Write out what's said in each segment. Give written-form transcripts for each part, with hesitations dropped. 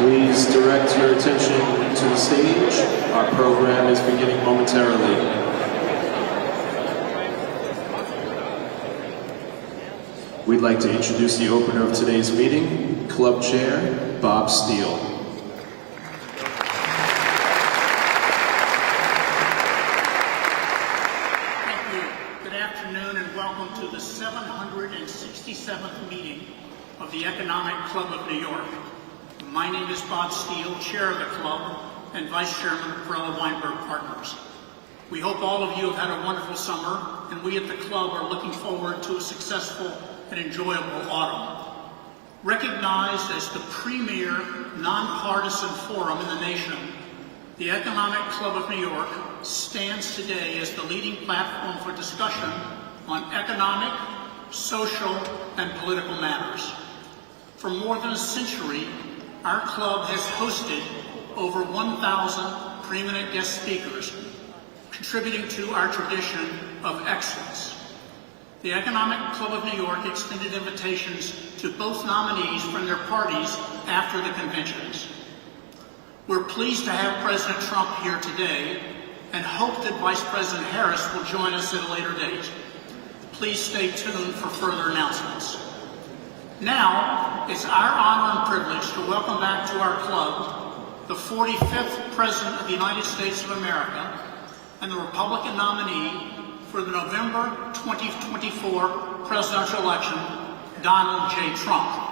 Please direct your attention to the stage. Our program is beginning momentarily. We'd like to introduce the opener of today's meeting, Club Chair, Bob Steele. Thank you. Good afternoon and welcome to the 767th meeting of the Economic Club of New York. My name is Bob Steele, chair of the club and vice chairman of Perella Weinberg Partners. We hope all of you have had a wonderful summer, and we at the club are looking forward to a successful and enjoyable autumn. Recognized as the premier nonpartisan forum in the nation, the Economic Club of New York stands today as the leading platform for discussion on economic, social, and political matters. For more than a century, our club has hosted over 1,000 preeminent guest speakers, contributing to our tradition of excellence. The Economic Club of New York extended invitations to both nominees from their parties after the conventions. We're pleased to have President Trump here today and hope that Vice President Harris will join us at a later date. Please stay tuned for further announcements. Now, it's our honor and privilege to welcome back to our club the 45th President of the United States of America and the Republican nominee for the November 2024 presidential election, Donald J. Trump.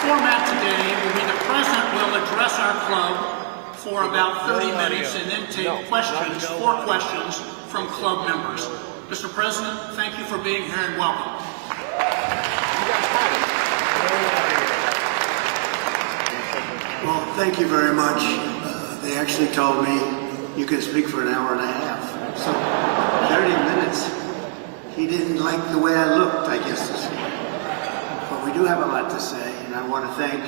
Format today will be the president will address our club for about 30 minutes and then take four questions from club members. Mr. President, thank you for being here and welcome. Well, thank you very much. They actually told me you can speak for an hour and a half. So 30 minutes. He didn't like the way I looked, I guess. But we do have a lot to say, and I want to thank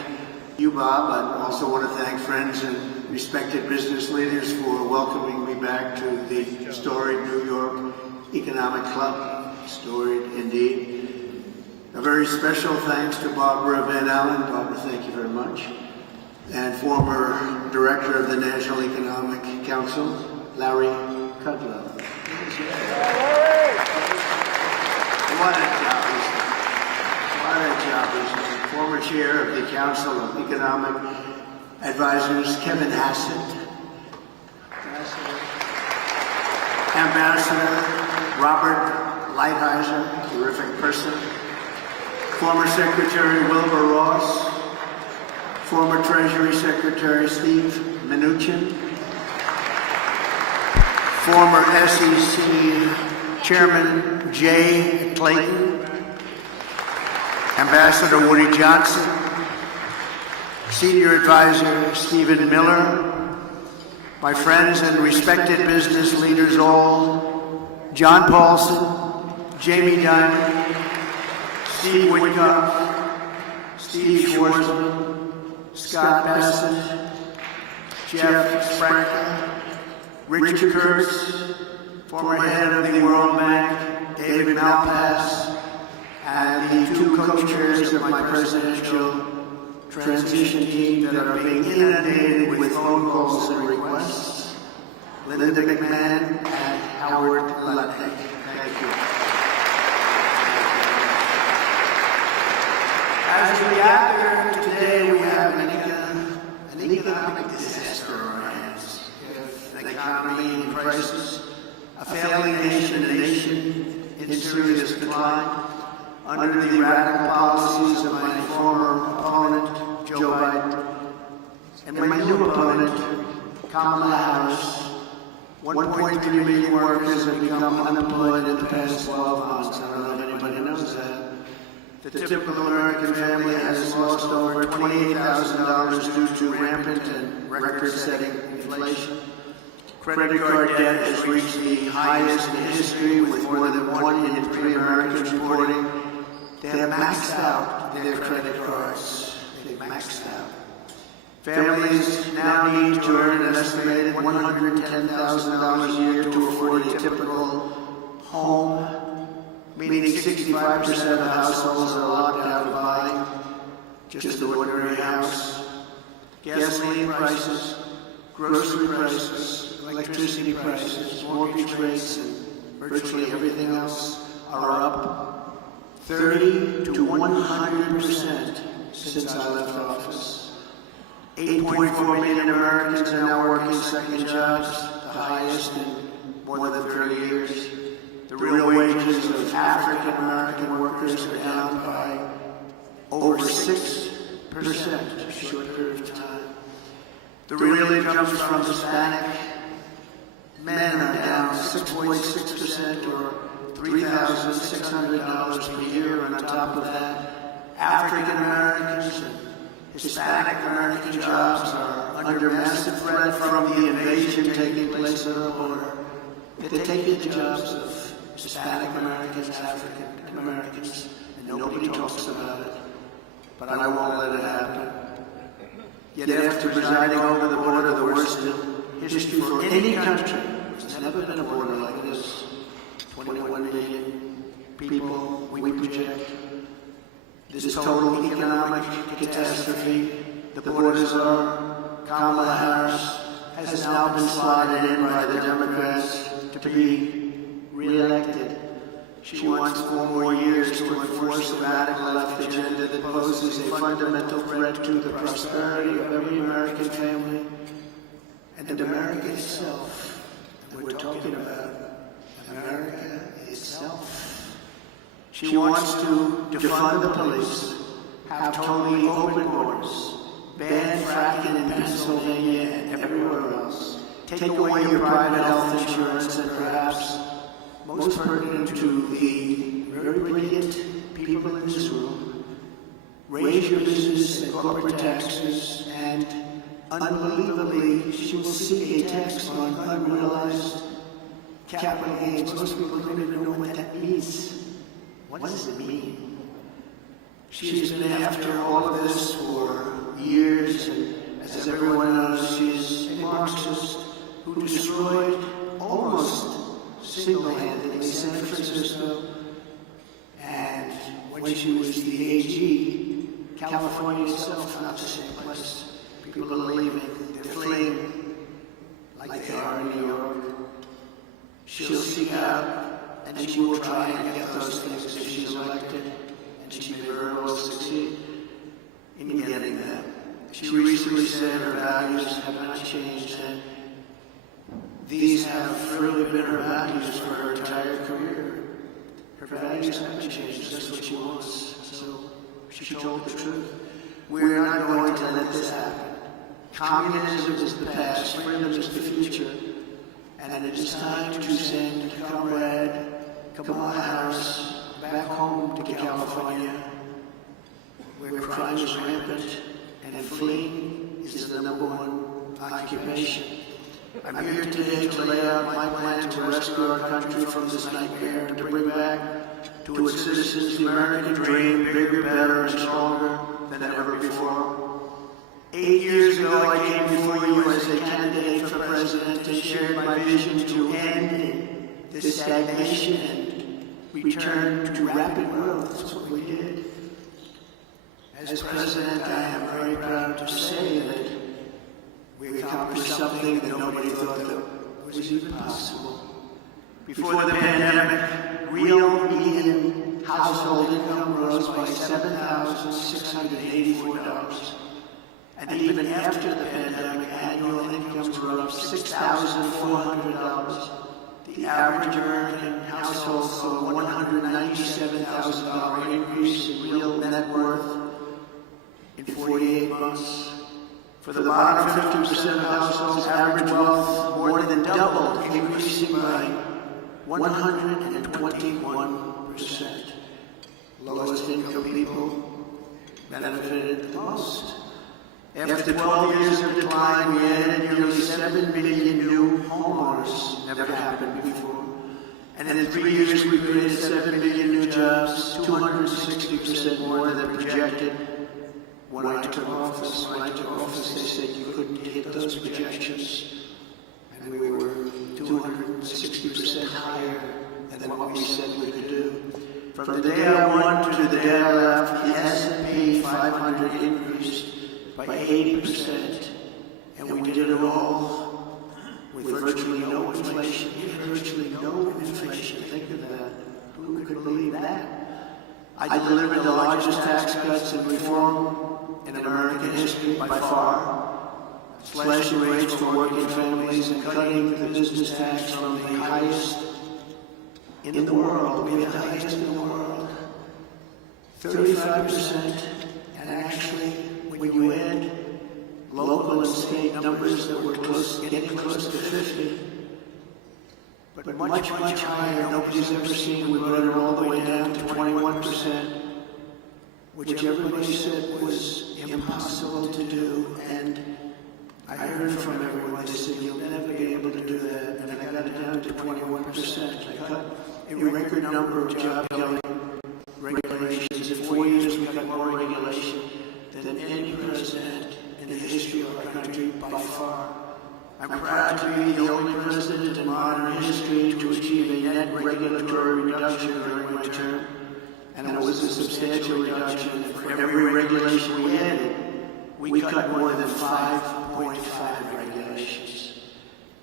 you, Bob. I also want to thank friends and respected business leaders for welcoming me back to the storied New York Economic Club. Storied indeed. A very special thanks to Barbara Van Allen. Barbara, thank you very much. And former director of the National Economic Council, Larry Kudlow. What a job he's done. What a job he's done. Former chair of the Council of Economic Advisors, Kevin Hassett. Ambassador Robert Lighthizer, terrific person. Former Secretary Wilbur Ross. Former Treasury Secretary Steve Mnuchin. Former SEC Chairman Jay Clayton. Ambassador Woody Johnson. Senior Advisor Stephen Miller. My friends and respected business leaders all, John Paulson, Jamie Dunn, Steve Witkoff, Steve Schwarzman, Scott Bassett, Jeff Spraker, Richard Kurtz, former head of the World Bank, David Malpass, and the two co-chairs of my presidential transition team that are being inundated with phone calls and requests, Linda McMahon and Howard Lutnick. Thank you. As we gather today, we have an economic disaster on our hands. An economy in crisis, a failing nation, a nation in serious decline, under the radical policies of my former opponent, Joe Biden, and my new opponent, Kamala Harris. 1.3 million workers have become unemployed in the past 12 months. I don't know if anybody knows that. The typical American family has lost over $28,000 due to rampant and record-setting inflation. Credit card debt has reached the highest in history, with more than 1 in 3 Americans reporting they have maxed out their credit cards. They've maxed out. Families now need to earn an estimated $110,000 a year to afford a typical home, meaning 65% of households are locked out of buying just an ordinary house. Gasoline prices, grocery prices, electricity prices, mortgage rates, and virtually everything else are up 30 to 100% since I left office. 8.4 million Americans are now working second jobs, the highest in more than 30 years. The real wages of African American workers are down by over 6% in a short period of time. The real incomes from Hispanic men are down 6.6%, or $3,600 per year, and on top of that, African Americans and Hispanic American jobs are under massive threat from the invasion taking place at our border. They're taking the jobs of Hispanic Americans, African Americans, and nobody talks about it. But I won't let it happen. Yet after presiding over the border, the worst in history for any country, there's never been a border like this. 21 million people, we project. This total economic catastrophe, the border czar, Kamala Harris, has now been slotted in by the Democrats to be re-elected. She wants 4 more years to enforce a radical left agenda that poses a fundamental threat to the prosperity of every American family and America itself. And we're talking about America itself. She wants to defund the police, have totally open borders, ban fracking in Pennsylvania and everywhere else, take away your private health insurance, and perhaps most pertinent to the very brilliant people in this room, raise your business and corporate taxes, and unbelievably, she will seek a tax on unrealized capital gains. Most people don't even know what that means. What does it mean? She's been after all of this for years, and as everyone knows, she's a Marxist who destroyed almost single-handedly San Francisco, and when she was the AG, California itself, not the same place. People are leaving, they're fleeing, like they are in New York. She'll seek out, and she will try and get those things if she's elected, and she may very well succeed in getting them. She recently said her values have not changed, and these have really been her values for her entire career. Her values haven't changed, that's what she wants. So she told the truth. We're not going to let this happen. Communism is the past, freedom is the future, and it is time to send Comrade Kamala Harris back home to California, where crime is rampant and fleeing is the #1 occupation. I'm here today to lay out my plan to rescue our country from this nightmare and to bring back to its citizens the American dream, bigger, better, and stronger than ever before. 8 years ago, I came before you as a candidate for president and shared my vision to end this stagnation and return to rapid growth. That's what we did. As president, I am very proud to say that we accomplished something that nobody thought that was even possible. Before the pandemic, real median household income rose by $7,684. And even after the pandemic, annual incomes were up $6,400. The average American household saw a $197,000 increase in real net worth in 48 months. For the bottom 50% of households, average wealth more than doubled, increasing by 121%. Lowest income people benefited the most. After 12 years of decline, we added nearly 7 million new homes enormous, never happened before. And in 3 years, we created 7 million new jobs, 260% more than projected. When I took office, they said you couldn't hit those projections. And we were 260% higher than what we said we could do. From the day I won to the day I left, the S&P 500 increased by 80%. And we did it all with virtually no inflation. Virtually no inflation. Think of that. Who could believe that? I delivered the largest tax cuts and reform in American history by far, slashing rates for working families and cutting the business tax from the highest in the world. We had the highest in the world, 35%, and actually, when you add local and state numbers that were getting close to 50, but much higher. Nobody's ever seen. We brought it all the way down to 21%, which everybody said was impossible to do. And I heard from everyone, they said, you'll never be able to do that. And I got it down to 21%. I cut a record number of job-killing regulations. In 4 years, we got more regulation than any president in the history of our country by far. I'm proud to be the only president in modern history to achieve a net regulatory reduction during my term, and it was a substantial reduction. For every regulation we added, we cut more than 5.5 regulations.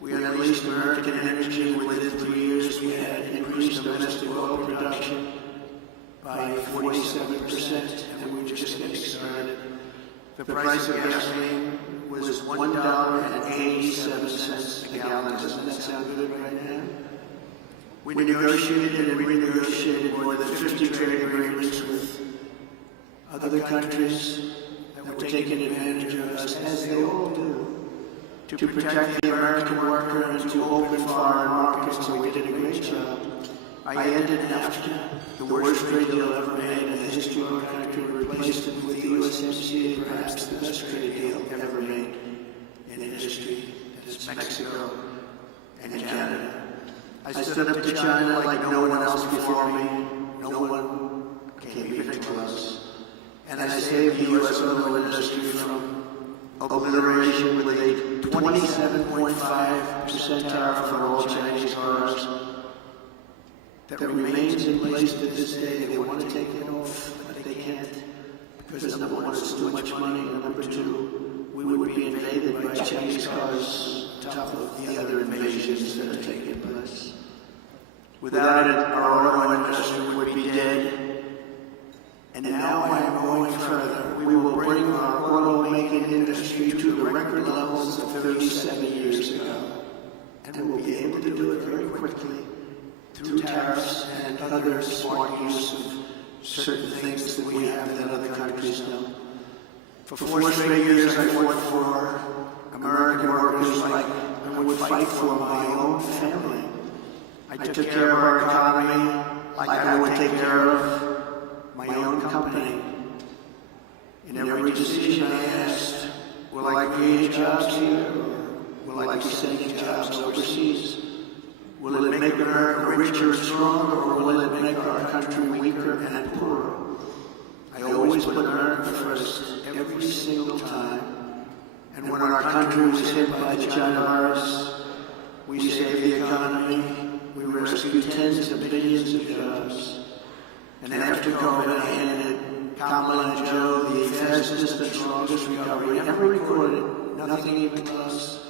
We unleashed American energy, and within 3 years we had increased domestic oil production by 47%, and we were just getting started. The price of gasoline was $1.87 a gallon. Doesn't that sound good right now? We negotiated and renegotiated more than 50 trade agreements with other countries that were taking advantage of us, as they all do, to protect the American worker and to open foreign markets, so we did a great job. I ended NAFTA, the worst trade deal ever made in the history of our country, and replaced it with the USMCA, perhaps the best trade deal ever made in history. That's Mexico and Canada. I stood up to China like no one else before me. No one came even close. And I saved the U.S. auto industry from obliteration with a 27.5% tariff on all Chinese cars that remains in place to this day. They want to take it off, but they can't, because number one, it's too much money, and number two, we would be invaded by Chinese cars on top of the other invasions that are taking place. Without it, our auto industry would be dead. And now I am going further. We will bring our auto-making industry to the record levels of 37 years ago. And we'll be able to do it very quickly through tariffs and other smart use of certain things that we have that other countries don't. For 4 straight years, I fought for American workers like I would fight for my own family. I took care of our economy like I would take care of my own company. In every decision I asked, will I create jobs here, or will I be sending jobs overseas? Will it make America richer and stronger, or will it make our country weaker and poorer? I always put America first, every single time. And when our country was hit by the China virus, we saved the economy, we rescued tens of billions of jobs. And after COVID, I handed Kamala and Joe the fastest and strongest recovery ever recorded, nothing even close.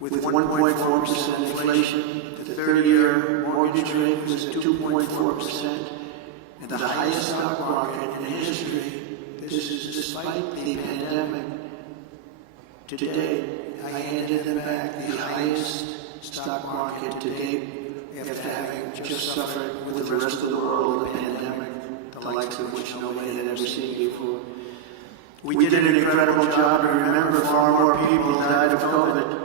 With 1.4% inflation, the 30-year mortgage rate was at 2.4%, and the highest stock market in history. This is despite the pandemic. Today, I handed them back the highest stock market to date, after having just suffered with the rest of the world a pandemic, the likes of which nobody had ever seen before. We did an incredible job, and remember, far more people died of COVID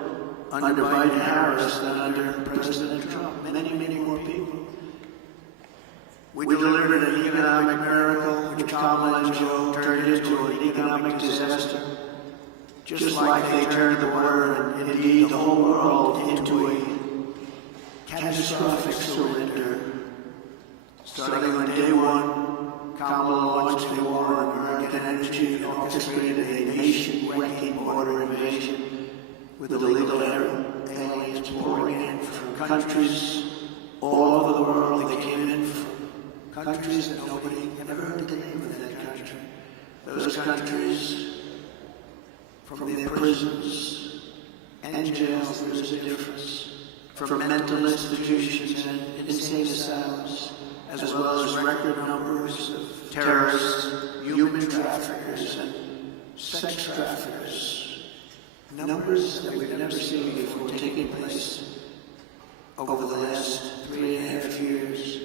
under Biden-Harris than under President Trump. Many more people. We delivered an economic miracle, which Kamala and Joe turned into an economic disaster, just like they turned the world, and indeed the whole world, into a catastrophic surrender. Starting on day one, Kamala launched a war on American energy and orchestrated a nation-wrecking border invasion with illegal aliens pouring in from countries all over the world. They came in from countries that nobody ever heard the name of that country. Those countries, from their prisons and jails, there's a difference. From mental institutions and insane asylums, as well as record numbers of terrorists, human traffickers, and sex traffickers. Numbers that we've never seen before taking place over the last 3.5 years.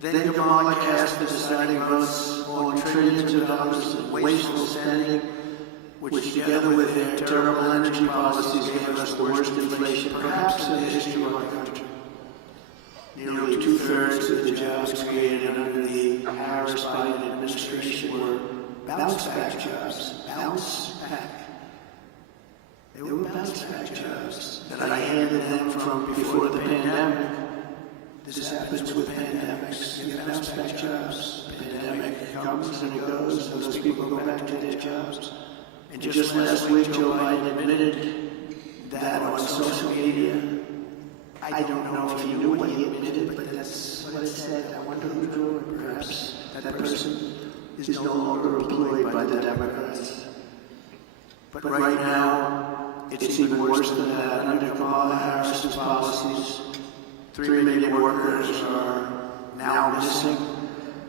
Then Kamala cast the deciding votes on trillions of dollars in wasteful spending, which together with their terrible energy policies gave us the worst inflation perhaps in the history of our country. Nearly 2/3 of the jobs created under the Harris-Biden administration were bounce-back jobs. Bounce-back. They were bounce-back jobs that I handed them from before the pandemic. This happens with pandemics. You get bounce-back jobs. The pandemic comes and it goes, and those people go back to their jobs. And just last week, Joe Biden admitted that on social media. I don't know if he knew what he admitted, but that's what it said. I wonder who drew it. Perhaps that person is no longer employed by the Democrats. But right now, it's even worse than that. Under Kamala Harris's policies, 3 million workers are now missing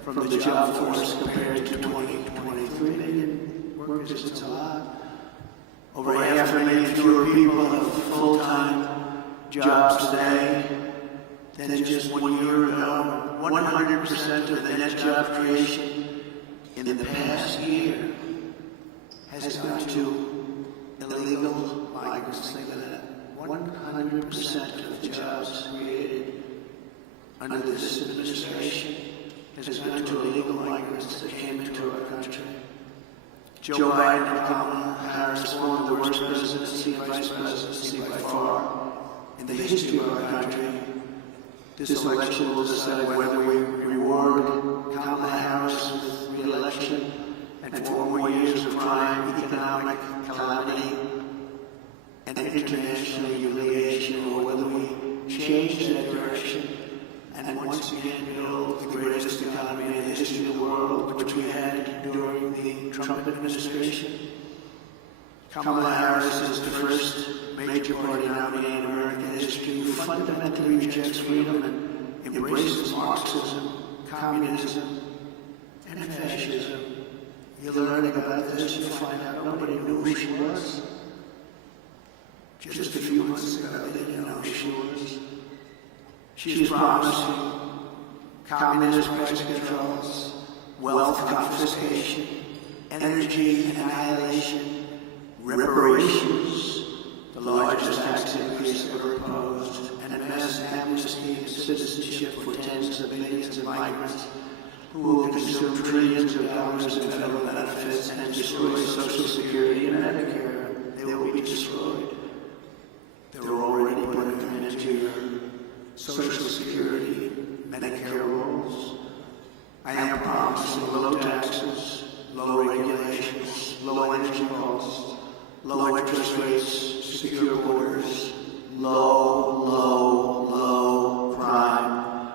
from the job force compared to 2023 million workers. It's a lot. Over 500,000 fewer people have full-time jobs today than just 1 year ago. 100% of the net job creation in the past year has gone to illegal migrants. Think of that. 100% of the jobs created under this administration has gone to illegal migrants that came into our country. Joe Biden and Kamala Harris formed the worst presidency and vice presidency by far in the history of our country. This election will decide whether we reward Kamala Harris with re-election and 4 more years of crime, economic calamity, and international humiliation, or whether we change that direction and once again build the greatest economy in the history of the world, which we had during the Trump administration. Kamala Harris is the first major party nominee in American history who fundamentally rejects freedom and embraces Marxism, communism, and fascism. You're learning about this, you'll find out nobody knew who she was. Just a few months ago, they didn't know who she was. She's promising communist price controls, wealth confiscation, energy annihilation, reparations, the largest tax increase ever imposed, and a mass amnesty and citizenship for tens of millions of migrants who will consume trillions of dollars in federal benefits and destroy Social Security and Medicare. They will be destroyed. They're already putting them into your Social Security, Medicare rolls. I am promising low taxes, low regulations, low energy costs, low interest rates, secure borders, low crime,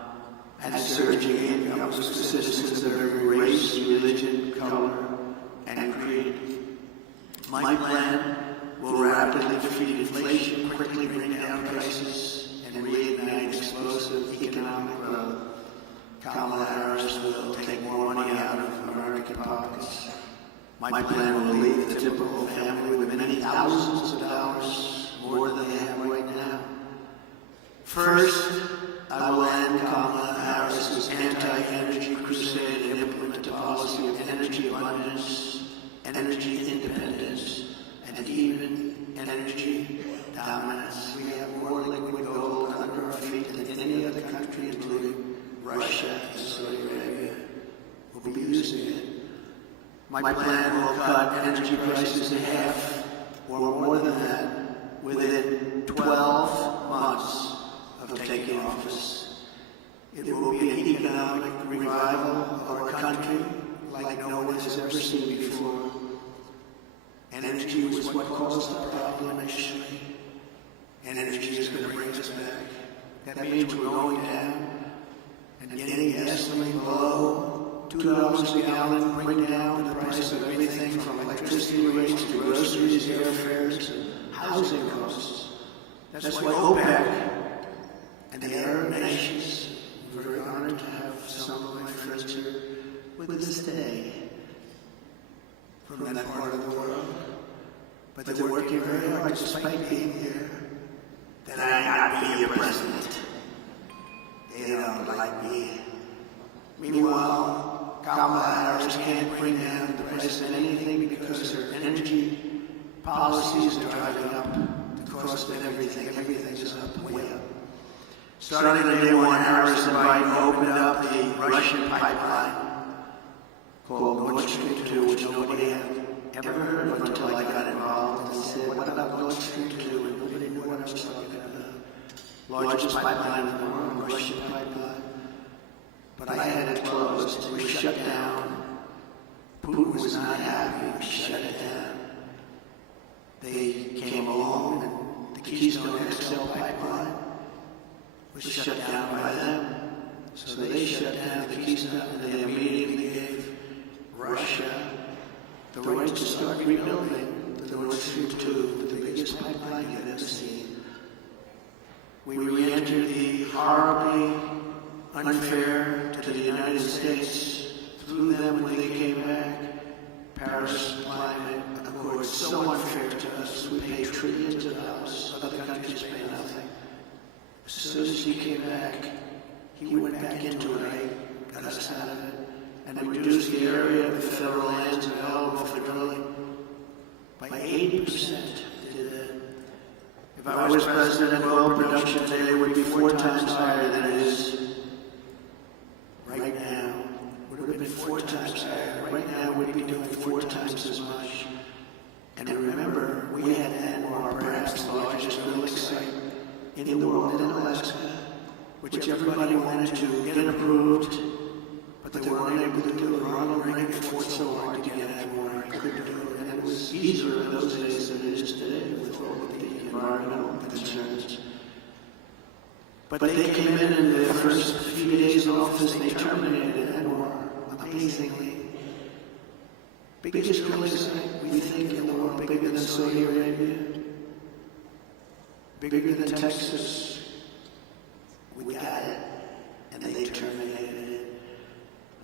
and surging incomes to citizens of every race, religion, color, and creed. My plan will rapidly defeat inflation, quickly bring down prices, and reignite explosive economic growth. Kamala Harris will take more money out of American pockets. My plan will leave the typical family with many thousands of dollars more than they have right now. First, I will end Kamala Harris's anti-energy crusade and implement a policy of energy abundance, energy independence, and even energy dominance. We have more liquid gold under our feet than any other country, including Russia and Saudi Arabia. We'll be using it. My plan will cut energy prices in half, or more than that, within 12 months of taking office. economic revival of our country like no one has ever seen before. Energy was what caused the problem initially. Energy is going to bring us back. That means we're going down and getting gasoline below $2 a gallon, bring down the price of everything from electricity rates to groceries, airfares, and housing costs. That's why OPEC and the Arab nations, I'm very honored to have some of my friends here with us today from that part of the world. But they're working very hard despite being here. That I not be your president. They don't like me. Meanwhile, Kamala Harris can't bring down the price of anything because her energy policies are driving up the cost of everything. Everything is up, way up. Starting on day one, Harris and Biden opened up the Russian pipeline called Nord Stream 2, which nobody had ever heard of until I got involved and said, what about Nord Stream 2? And nobody knew what I was talking about. Largest pipeline in the world, Russian pipeline. But I had it closed. It was shut down. Putin was not happy. We shut it down. They came along and the Keystone XL pipeline was shut down by them. So they shut down the Keystone and they immediately gave Russia the right to start rebuilding the Nord Stream 2, the biggest pipeline you've ever seen. We re-entered the horribly unfair to the United States through them when they came back. Paris Climate Accord, so unfair to us. We pay trillions of dollars. Other countries pay nothing. As soon as he came back, he went back into it, got us out of it, and reduced the area of the federal lands available for drilling by 80%. They did that. If I was president, oil production today would be 4 times higher than it is right now. Would have been 4 times higher. Right now, we'd be doing 4 times as much. And remember, we had Anwar, perhaps the largest drilling site in the world in Alaska, which everybody wanted to get approved, but they weren't able to do it. Ronald Reagan fought so hard to get Anwar, couldn't do it. And it was easier in those days than it is today with all of the environmental concerns. But they came in their first few days in office, they terminated Anwar, amazingly. Biggest drilling site, we think, in the world, bigger than Saudi Arabia, bigger than Texas. We got it, and they terminated it.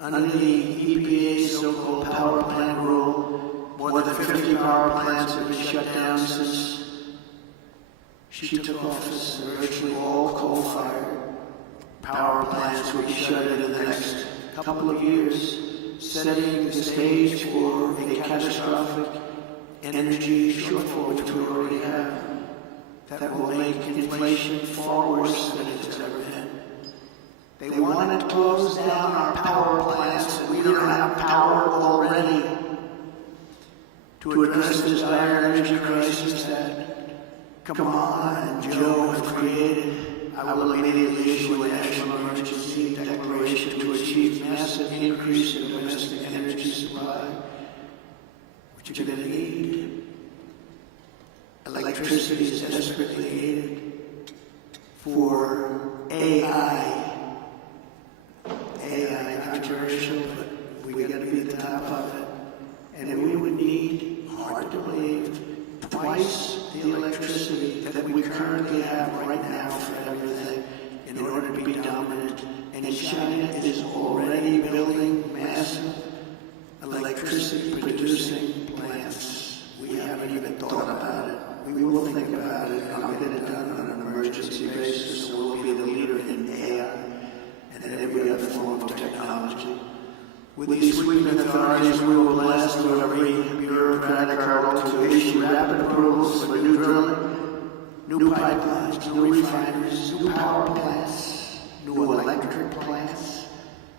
Under the EPA's so-called power plant rule, more than 50 power plants have been shut down since she took office, and virtually all coal-fired power plants will be shuttered in the next couple of years, setting the stage for a catastrophic energy shortfall, which we already have, that will make inflation far worse than it has ever been. They want to close down our power plants, and we don't have power already to address this dire energy crisis that Kamala and Joe have created. I will immediately issue a national emergency declaration to achieve massive increase in domestic energy supply, which you're going to need. Electricity is desperately needed for AI, controversial, but we got to be at the top of it. And we would need, hard to believe, twice the electricity that we currently have right now for everything in order to be dominant. And China is already building massive electricity producing plants. We haven't even thought about it. We will think about it, and I'll get it done on an emergency basis, so we'll be the leader in AI and in every other form of technology. With these sweeping authorities, we will blast through every bureaucratic hurdle to issue rapid approvals for new drilling, new pipelines, new refineries, new power plants, new electric plants,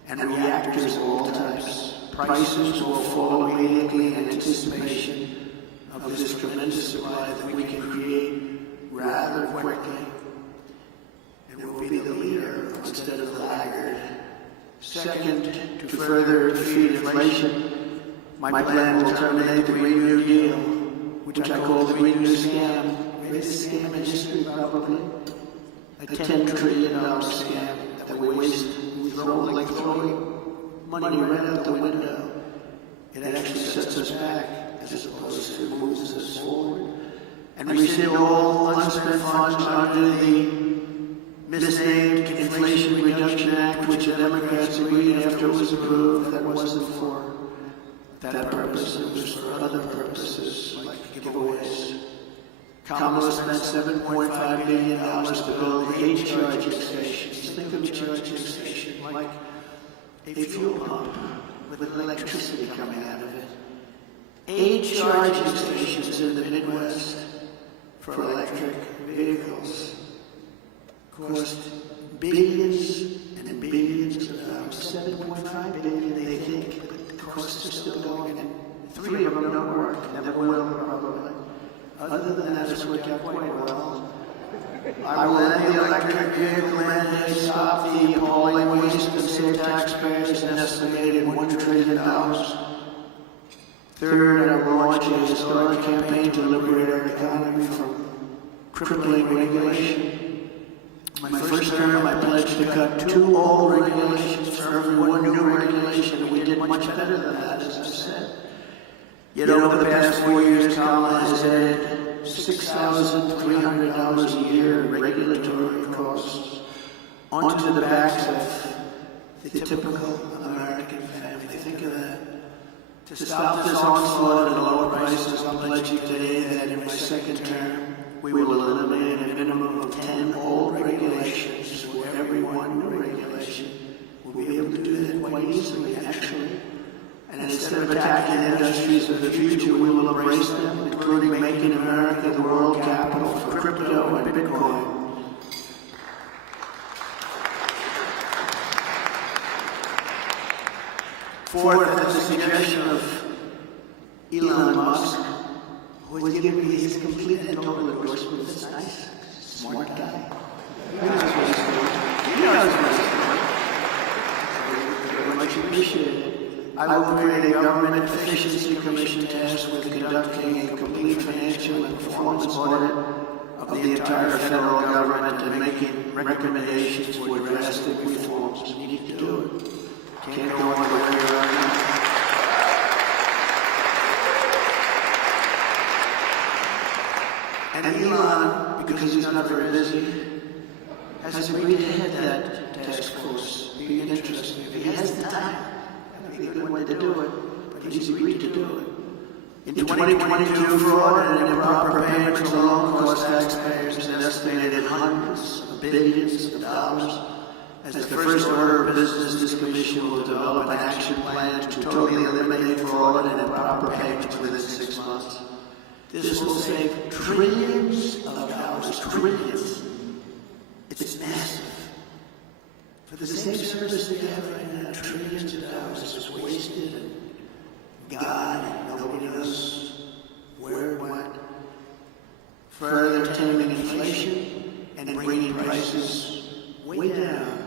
and reactors of all types. Prices will fall immediately in anticipation of this tremendous supply that we can create rather quickly. And we'll be the leader instead of the laggard. Second, to further defeat inflation, my plan will terminate the Green New Deal, which I call the Green New Scam. Greatest scam in history, probably. A $10 trillion scam that we waste, we throw like throwing money right out the window. It actually sets us back as opposed to moves us forward. And we send all unspent funds under the misnamed Inflation Reduction Act, which the Democrats agreed after it was approved that wasn't for that purpose, it was for other purposes, like giveaways. Kamala spent $7.5 billion to build 8 charging stations. Think of a charging station like a fuel pump with electricity coming out of it. 8 charging stations in the Midwest for electric vehicles cost billions and billions of dollars. 7.5 billion, they think, but the costs are still going, and 3 of them don't work, never will, probably. Other than that, it's worked out quite well. I will end the electric vehicle mandate, stop the appalling waste, and save taxpayers an estimated $1 trillion. Third, I will launch a historic campaign to liberate our economy from crippling regulation. My first term, I pledged to cut 2 old regulations for every 1 new regulation, and we did much better than that, as I said. Yet over the past 4 years, Kamala has added $6,300 a year in regulatory costs onto the backs of the typical American family. Think of that. To stop this onslaught and lower prices, I'm pledging today that in my second term, we will eliminate a minimum of 10 old regulations for every 1 new regulation. We'll be able to do that quite easily, actually. And instead of attacking industries of the future, we will embrace them, including making America the world capital for crypto and Bitcoin. Fourth, at the suggestion of Elon Musk, who has given me his complete and total endorsement. That's nice. Smart guy. He knows what he's doing. He knows what he's doing. Very much appreciated. I will create a government efficiency commission tasked with conducting a complete financial and performance audit of the entire federal government and making recommendations for drastic reforms. We need to do it. Can't go on the way around it. And Elon, because he's not very busy, has agreed to head that task force. It'd be interesting. If he has the time, it'd be a good way to do it, but he's agreed to do it. In 2022, fraud and improper payments alone cost taxpayers an estimated hundreds of billions of dollars. As the first order of business, this commission will develop an action plan to totally eliminate fraud and improper payments within 6 months. This will save trillions of dollars, trillions. It's massive. For the same service they have right now, trillions of dollars is wasted and gone, and nobody knows where and what. Further taming inflation and bringing prices way down.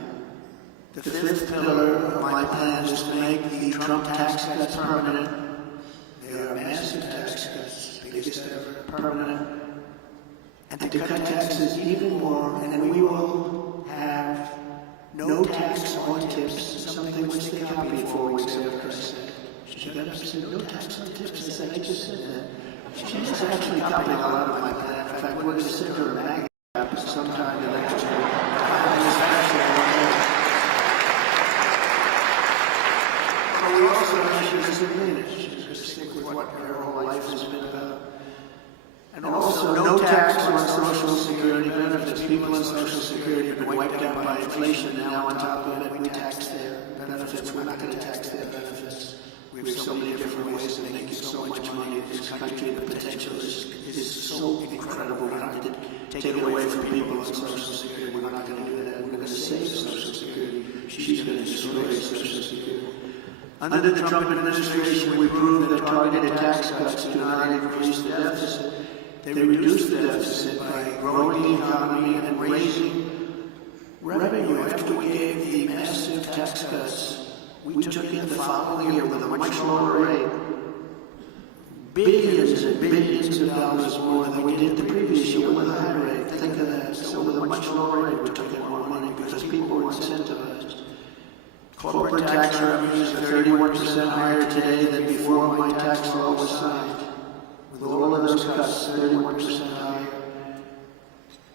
The fifth pillar of my plan is to make the Trump tax cuts permanent. They are massive tax cuts, biggest ever, permanent. And to cut taxes even more, and we will have no tax on tips, something which they copied 4 weeks after I said. She got up and said, no tax on tips. I said, I just said that. She's actually copying a lot of my plan. In fact, we're going to send her a magazine sometime the next year. But we also know she doesn't mean it. She's going to stick with what her whole life has been about. And also, no tax on Social Security benefits. People on Social Security have been wiped out by inflation. Now, on top of it, we tax their benefits. We're not going to tax their benefits. We have so many different ways of making so much money in this country. The potential is so incredible. We're not going to take it away from people on Social Security. We're not going to do that. We're going to save Social Security. She's going to destroy Social Security. Under the Trump administration, we proved that targeted tax cuts do not increase the deficit. They reduced the deficit by growing the economy and raising revenue. After we gave the massive tax cuts we took in the following year with a much lower rate, billions and billions of dollars more than we did the previous year with a higher rate. Think of that. So with a much lower rate, we took in more money because people were incentivized. Corporate tax revenues are 31% higher today than before my tax law was signed. With all of those cuts, 31% higher.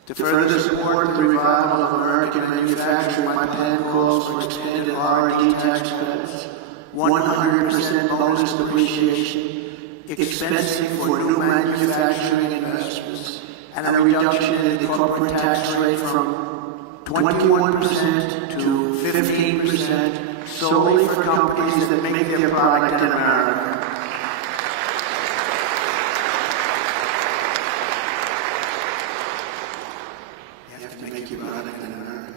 To further support the revival of American manufacturing, my plan calls for expanded R&D tax credits, 100% bonus depreciation, expensing for new manufacturing investments, and a reduction in the corporate tax rate from 21% to 15% solely for companies that make their product in America. You have to make your product in America.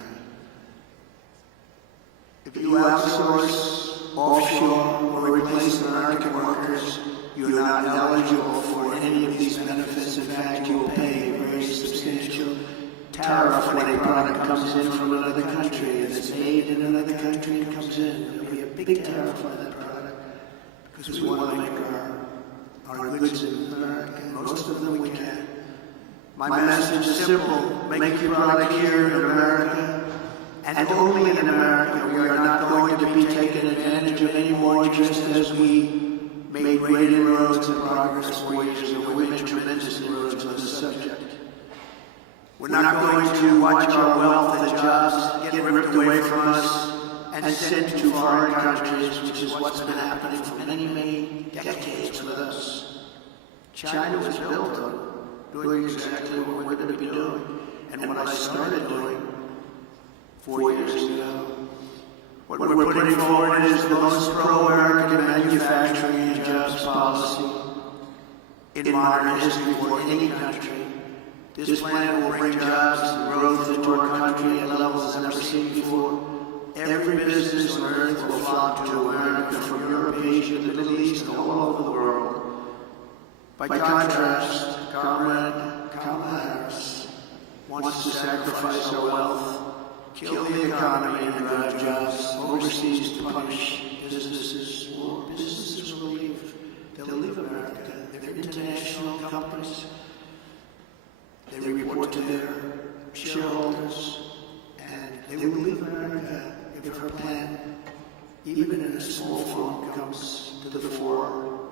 If you outsource, offshore, or replace American workers, you are not eligible for any of these benefits. In fact, you will pay a very substantial tariff when a product comes in from another country. If it's made in another country and comes in, there'll be a big tariff on that product because we want to make our goods in America. Most of them we can. My message is simple. Make your product here in America, and only in America. We are not going to be taken advantage of anymore, just as we made great inroads and progress 4 years ago. We made tremendous inroads on this subject. We're not going to watch our wealth and jobs get ripped away from us and sent to foreign countries, which is what's been happening for many, many decades with us. China was built on doing exactly what we're going to be doing. And what I started doing 4 years ago, what we're putting forward is the most pro-American manufacturing and jobs policy in modern history for any country. This plan will bring jobs and growth into our country at levels never seen before. Every business on earth will flock to America from Europe, Asia, the Middle East, and all over the world. By contrast, Comrade Kamala Harris wants to sacrifice our wealth, kill the economy, and drive jobs overseas to punish businesses. Well, businesses will leave. They'll leave America. They're international companies. They report to their shareholders, and they will leave America if her plan, even in a small form, comes to the fore.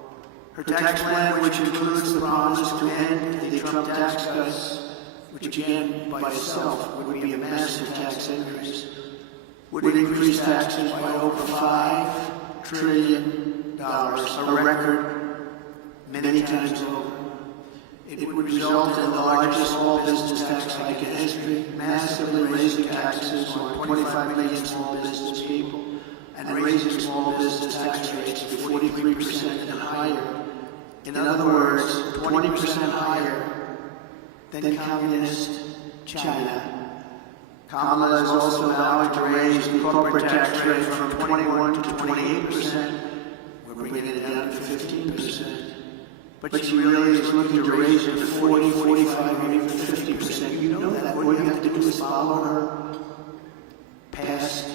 Her tax plan, which includes the promise to end the Trump tax cuts, which again by itself would be a massive tax increase, would increase taxes by over $5 trillion, a record many times over. It would result in the largest small business tax hike in history, massively raising taxes on 25 million small business people, and raising small business tax rates to 43% and higher. In other words, 20% higher than communist China. Kamala is also vowing to raise the corporate tax rate from 21 to 28%. We're bringing it down to 15%. But she really is looking to raise it to 40, 45, or even 50%. You know that. All you have to do is follow her past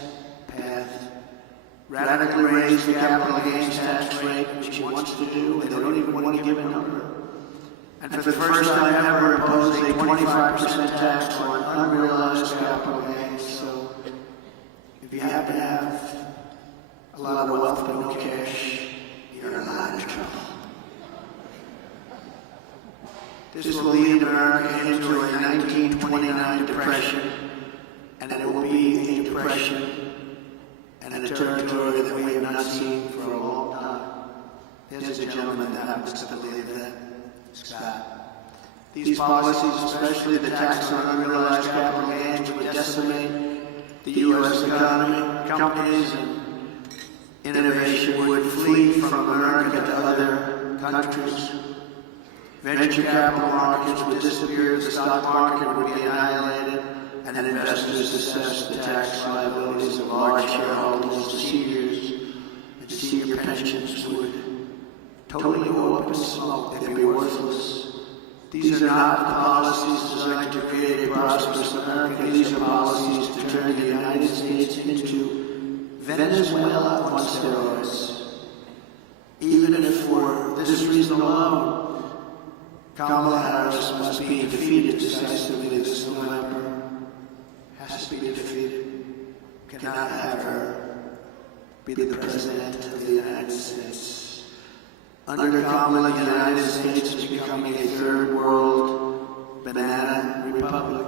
path. Radically raise the capital gains tax rate, which she wants to do, and they don't even want to give a number. And for the first time ever, impose a 25% tax on unrealized capital gains. So if you happen to have a lot of wealth but no cash, you're in a lot of trouble. This will lead America into a 1929 depression, and it will be a depression and a territory that we have not seen for a long time. There's a gentleman that happens to believe that, Scott. These policies, especially the tax on unrealized capital gains, would decimate the U.S. economy. Companies and innovation would flee from America to other countries. Venture capital markets would disappear, the stock market would be annihilated, and investors assess the tax liabilities of large shareholders, the seniors, and senior pensions would totally go up in smoke. They'd be worthless. These are not policies designed to create a prosperous America. These are policies to turn the United States into Venezuela on steroids. Even if for this reason alone, Kamala Harris must be defeated decisively this November, has to be defeated, cannot have her be the President of the United States. Under Kamala, the United States is becoming a third world banana republic.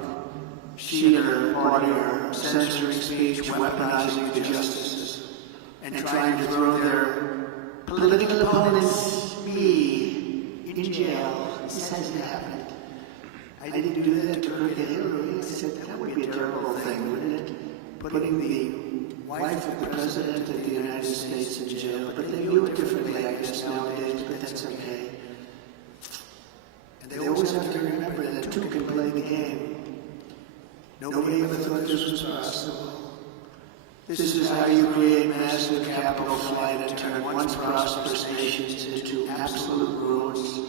She and her party are censoring speech, weaponizing the justices, and trying to throw their political opponents, me, in jail. This hasn't happened. I didn't do that to hurt Hillary. I said that would be a terrible thing, wouldn't it? Putting the wife of the President of the United States in jail. But they view it differently, I guess, nowadays, but that's okay. And they always have to remember that two can play the game. Nobody ever thought this was possible. This is how you create massive capital flight and turn once prosperous nations into absolute ruins.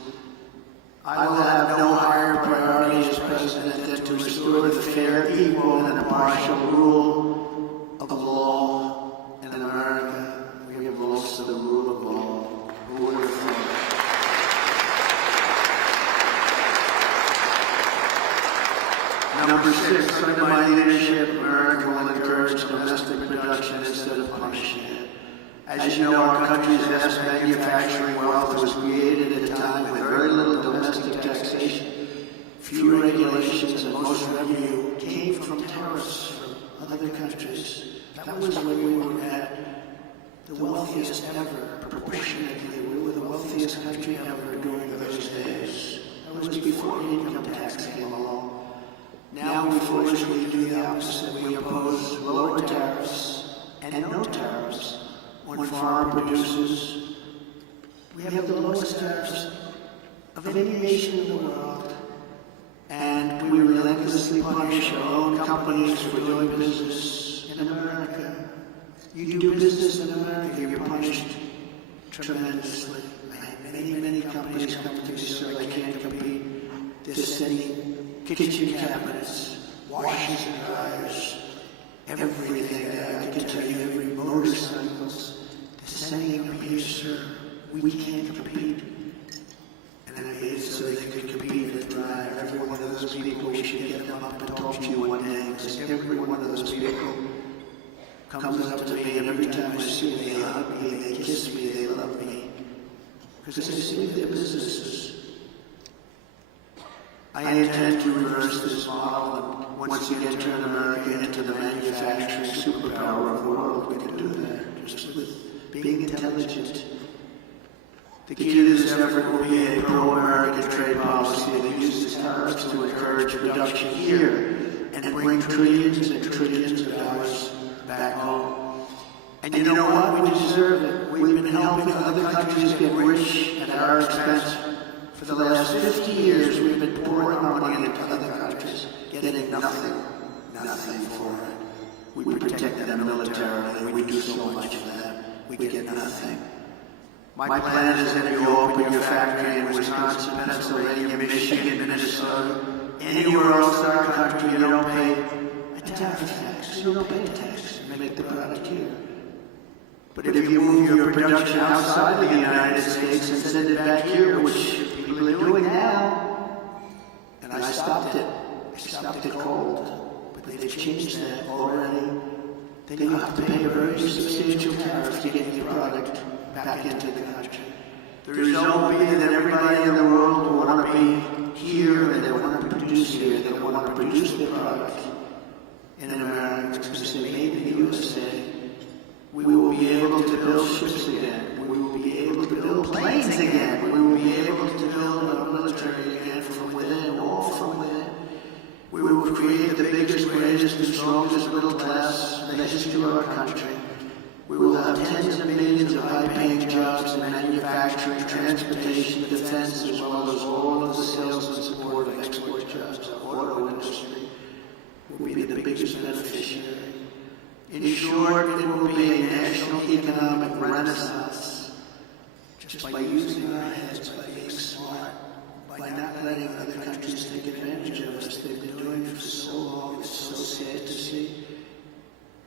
I will have no higher priority as president than to restore the fair, equal, and impartial rule of law in America. We have lost the rule of law. Who would have thought? Number 6, under my leadership, America will encourage domestic production instead of punishing it. As you know, our country's vast manufacturing wealth was created at a time with very little domestic taxation, few regulations, and most revenue came from tariffs from other countries. That was when we were at the wealthiest ever, proportionately. We were the wealthiest country ever during those days. That was before income tax came along. Now we foolishly do the opposite. We oppose lower tariffs and no tariffs on foreign producers. We have the lowest tariffs of any nation in the world. And we relentlessly punish our own companies for doing business in America. You do business in America, you're punished tremendously. Many companies come to me, so I can't compete. They're sending kitchen cabinets, washers and dryers, everything. I can tell you, every motorcycles. They're sending them here, sir. We can't compete. And I made it so they could compete and thrive. Every one of those people, we should get them up and talk to you one day, because every one of those people comes up to me, and every time I see them, they hug me, they kiss me, they love me, because they save their businesses. I intend to reverse this model, and once again turn America into the manufacturing superpower of the world. We can do that just with being intelligent. The key to this effort will be a pro-American trade policy that uses tariffs to encourage production here and bring trillions and trillions of dollars back home. And you know what? We deserve it. We've been helping other countries get rich at our expense. For the last 50 years, we've been pouring our money into other countries, getting nothing for it. We protect them militarily, we do so much for them, we get nothing. My plan is that you open your factory in Wisconsin, Pennsylvania, Michigan, Minnesota, anywhere else in our country, you don't pay a tariff tax. You don't pay a tax to make the product here. But if you move your production outside of the United States and send it back here, which people are doing now, and I stopped it cold, but they've changed that already. Then you have to pay a very substantial tariff to get your product back into the country. The result will be that everybody in the world will want to be here, and they want to produce here, they want to produce their product in America. It's going to say made in the USA. We will be able to build ships again. We will be able to build planes again. We will be able to build our military again from within, all from within. We will create the biggest, greatest, and strongest middle class in the history of our country. We will have tens of millions of high-paying jobs in manufacturing, transportation, defense, as well as all of the sales and support of export jobs. Our auto industry will be the biggest beneficiary. In short, it will be a national economic renaissance, just by using our heads, by being smart, by not letting other countries take advantage of us. They've been doing it for so long, it's so sad to see.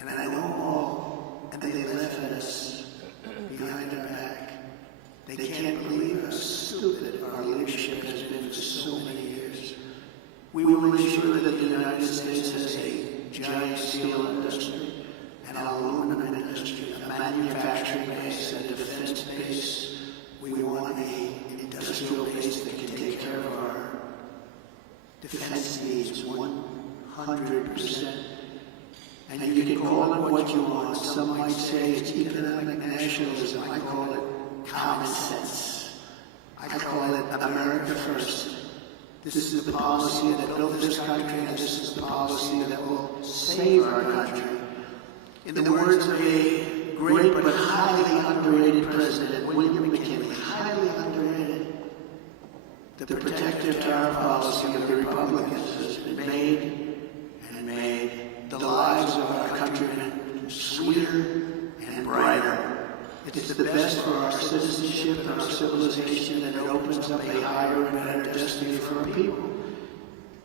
And I know them all, and they And you can call it what you want. Some might say it's economic nationalism. I call it common sense. I call it America first. This is the policy that built this country, and this is the policy that will save our country. In the words of a great but highly underrated president, William McKinley, highly underrated, the protective tariff policy of the Republicans has been made and made the lives of our countrymen sweeter and brighter. It's the best for our citizenship and our civilization, and it opens up a higher and better destiny for our people.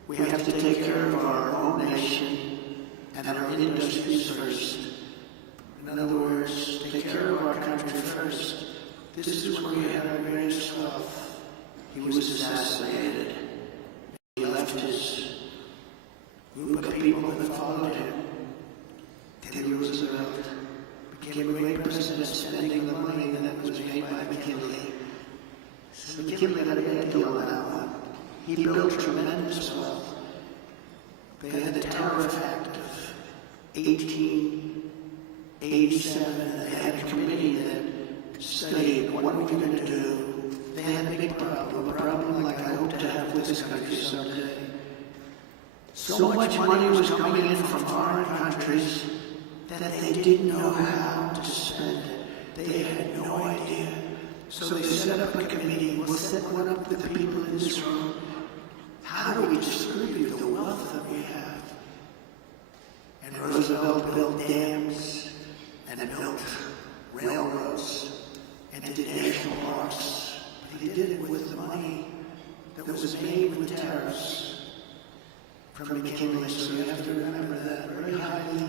We have to take care of our own nation and our industries first. In other words, take care of our country first. This is where we had our greatest wealth. He was assassinated. He left his group of people that followed him. Teddy Roosevelt became a great president, spending the money that was made by McKinley. So McKinley got a bad deal on that one. He built tremendous wealth. They had the Tariff Act of 1887. They had a committee that studied what were we going to do. They had a big problem, a problem like I hope to have with this country someday. So much money was coming in from foreign countries that they didn't know how to spend it. They had no idea. So they set up a committee. We'll set one up with the people in this room. How do we distribute the wealth that we have? And Roosevelt built dams and built railroads and did national parks. But he did it with the money that was made with tariffs from McKinley. So you have to remember that. Very highly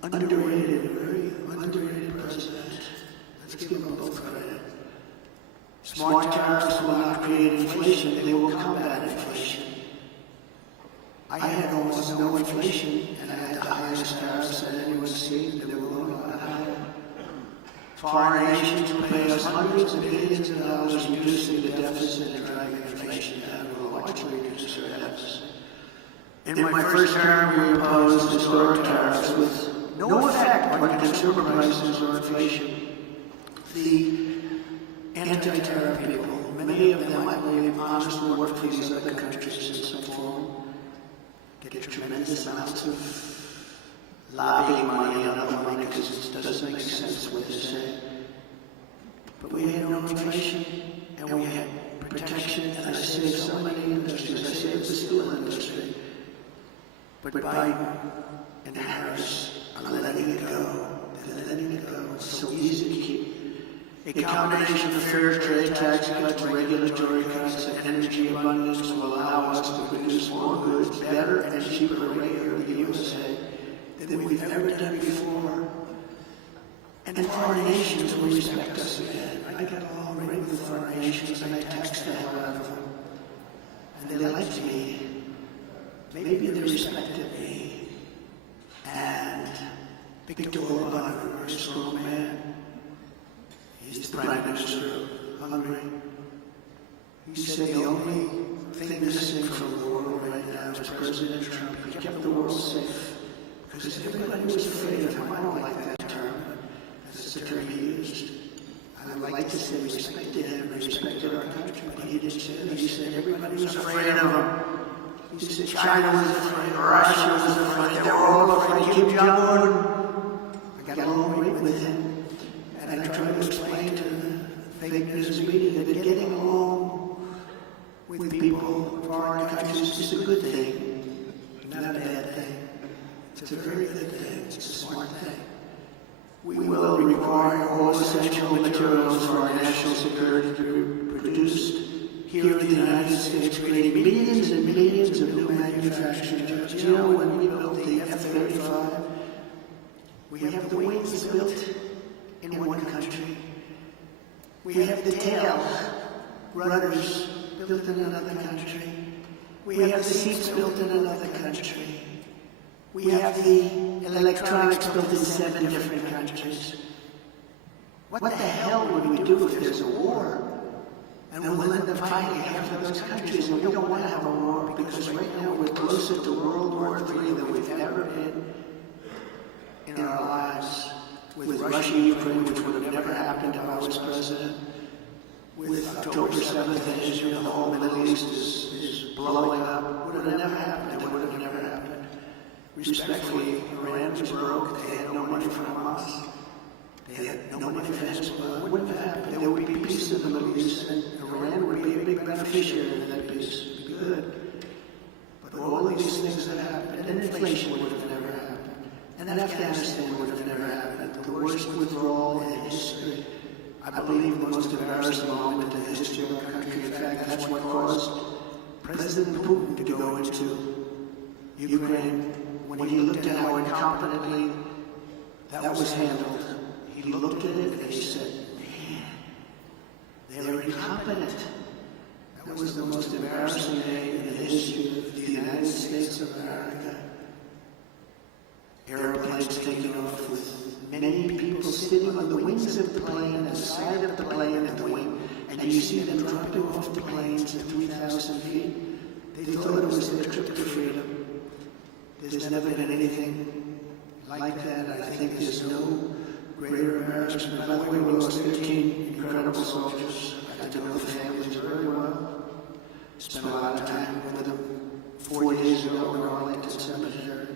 underrated, very underrated president. Let's give them both credit. Smart tariffs will not create inflation, they will combat inflation. I had almost no inflation, and I had the highest tariffs that anyone's seen. They were a lot higher. Foreign nations will pay us hundreds of billions of dollars, reducing the deficit and driving inflation down. We'll largely reduce our deficit. In my first term, we imposed historic tariffs with no effect on consumer prices or inflation. The anti-tariff people, many of them, I believe, honestly work for these other countries in some form, get tremendous amounts of lobbying money and other money because it doesn't make sense what they say. But we had no inflation, and we had protection, and I saved so many industries. I saved the steel industry. But Biden and Harris are letting it go. They're letting it go. It's so easy to keep. A combination of fair trade, tax cuts, regulatory cuts, and energy abundance will allow us to produce more goods better and cheaper right here in the USA than we've ever done before. And foreign nations will respect us again. I got along great with foreign nations, and I taxed the hell out of them. And they liked me. Maybe they respected me. And Viktor Orban, a very strong man, he's the Prime Minister of Hungary. He said the only thing missing from the world right now is President Trump. He kept the world safe because everybody was afraid of him. I don't like that term. That's the term he used. I would like to say we respected him and respected our country, but he didn't say that. He said everybody was afraid of him. He said China was afraid, Russia was afraid, they were all afraid. Kim Jong-un. I got along great with him. And I tried to explain to the fake news media that getting along with people in foreign countries is a good thing, not a bad thing. It's a very good thing. It's a smart thing. We will require all essential materials for our national security to be produced here in the United States, creating millions and millions of new manufacturing jobs. You know, when we built the F-35, we have the wings built in one country. We have the tail rudders built in another country. We have the seats built in another country. We have the electronics built in 7 different countries. What the hell would we do if there's a war? And we'll end up fighting half of those countries, and we don't want to have a war because right now we're closer to World War III than we've ever been. Russia, Ukraine, which would have never happened if I was president. With October 7th in Israel, the whole Middle East is blowing up. Would have never happened. It would have never happened. Respectfully, Iran was broke. They had no money for Hamas. They had no money for Hezbollah. It wouldn't have happened. There would be peace in the Middle East, and Iran would be a big beneficiary of that peace. It would be good. But all these things that happened, and inflation would have never happened. And Afghanistan would have never happened. The worst withdrawal in history. I believe the most embarrassing moment in the history of our country. In fact, that's what caused President Putin to go into Ukraine. When he looked at how incompetently that was handled, he looked at it and he said, man, they're incompetent. That was the most embarrassing day in the history of the United States of America. Airplanes taking off with many people sitting on the wings of the plane, and the side of the plane and the wing, and you see them dropping off the planes at 3,000 feet. They thought it was their trip to freedom. There's never been anything like that. I think there's no greater embarrassment. By the way, we lost 13 incredible soldiers. I got to know the families very well. Spent a lot of time with them. 4 days ago in Arlington Cemetery.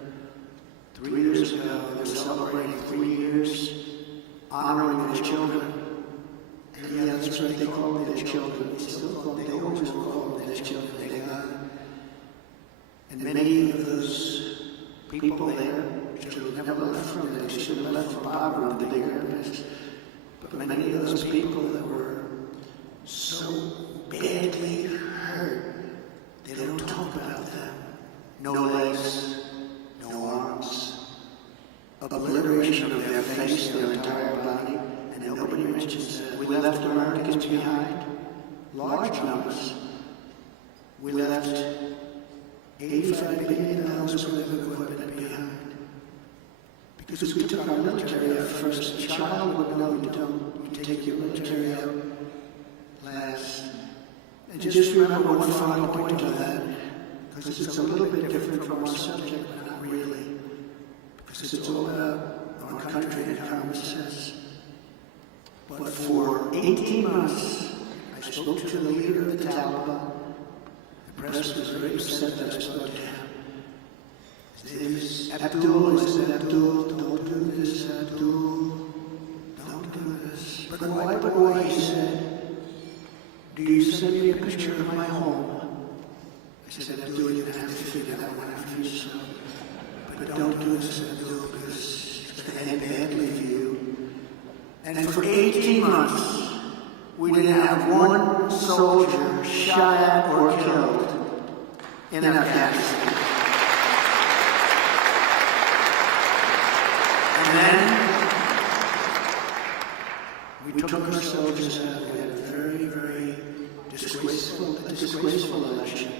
3 years ago, they were celebrating 3 years, honoring their children. And yeah, that's right, they call me their children. They always will call me their children. They are. And many of those people there should have never left from there. They should have left from Auburn, the big airplanes. But many of those people that were so badly hurt, they don't talk about them. No legs, no arms. Obliteration of their face, their entire body, and nobody mentions that. We left Americans behind, large numbers. We left $85 billion worth of equipment behind. Because we took our military out first. A child would know you take your military out last. And just remember one final point on that, because it's a little bit different from our subject, but not really. Because it's all about our country and common sense. But for 18 months, I spoke to the leader of the Taliban. The press was very upset that I spoke to him. His name is Abdul. I said, Abdul, don't do this, Abdul. Don't do this. But why? He said, do you send me a picture of my home? I said, Abdul, you're going to have to figure that one out for yourself. But don't do this, Abdul, because it's going to end badly for you. And for 18 months, we didn't have one soldier shot at or killed in Afghanistan. And then we took our soldiers out. We had a very, very disgraceful election.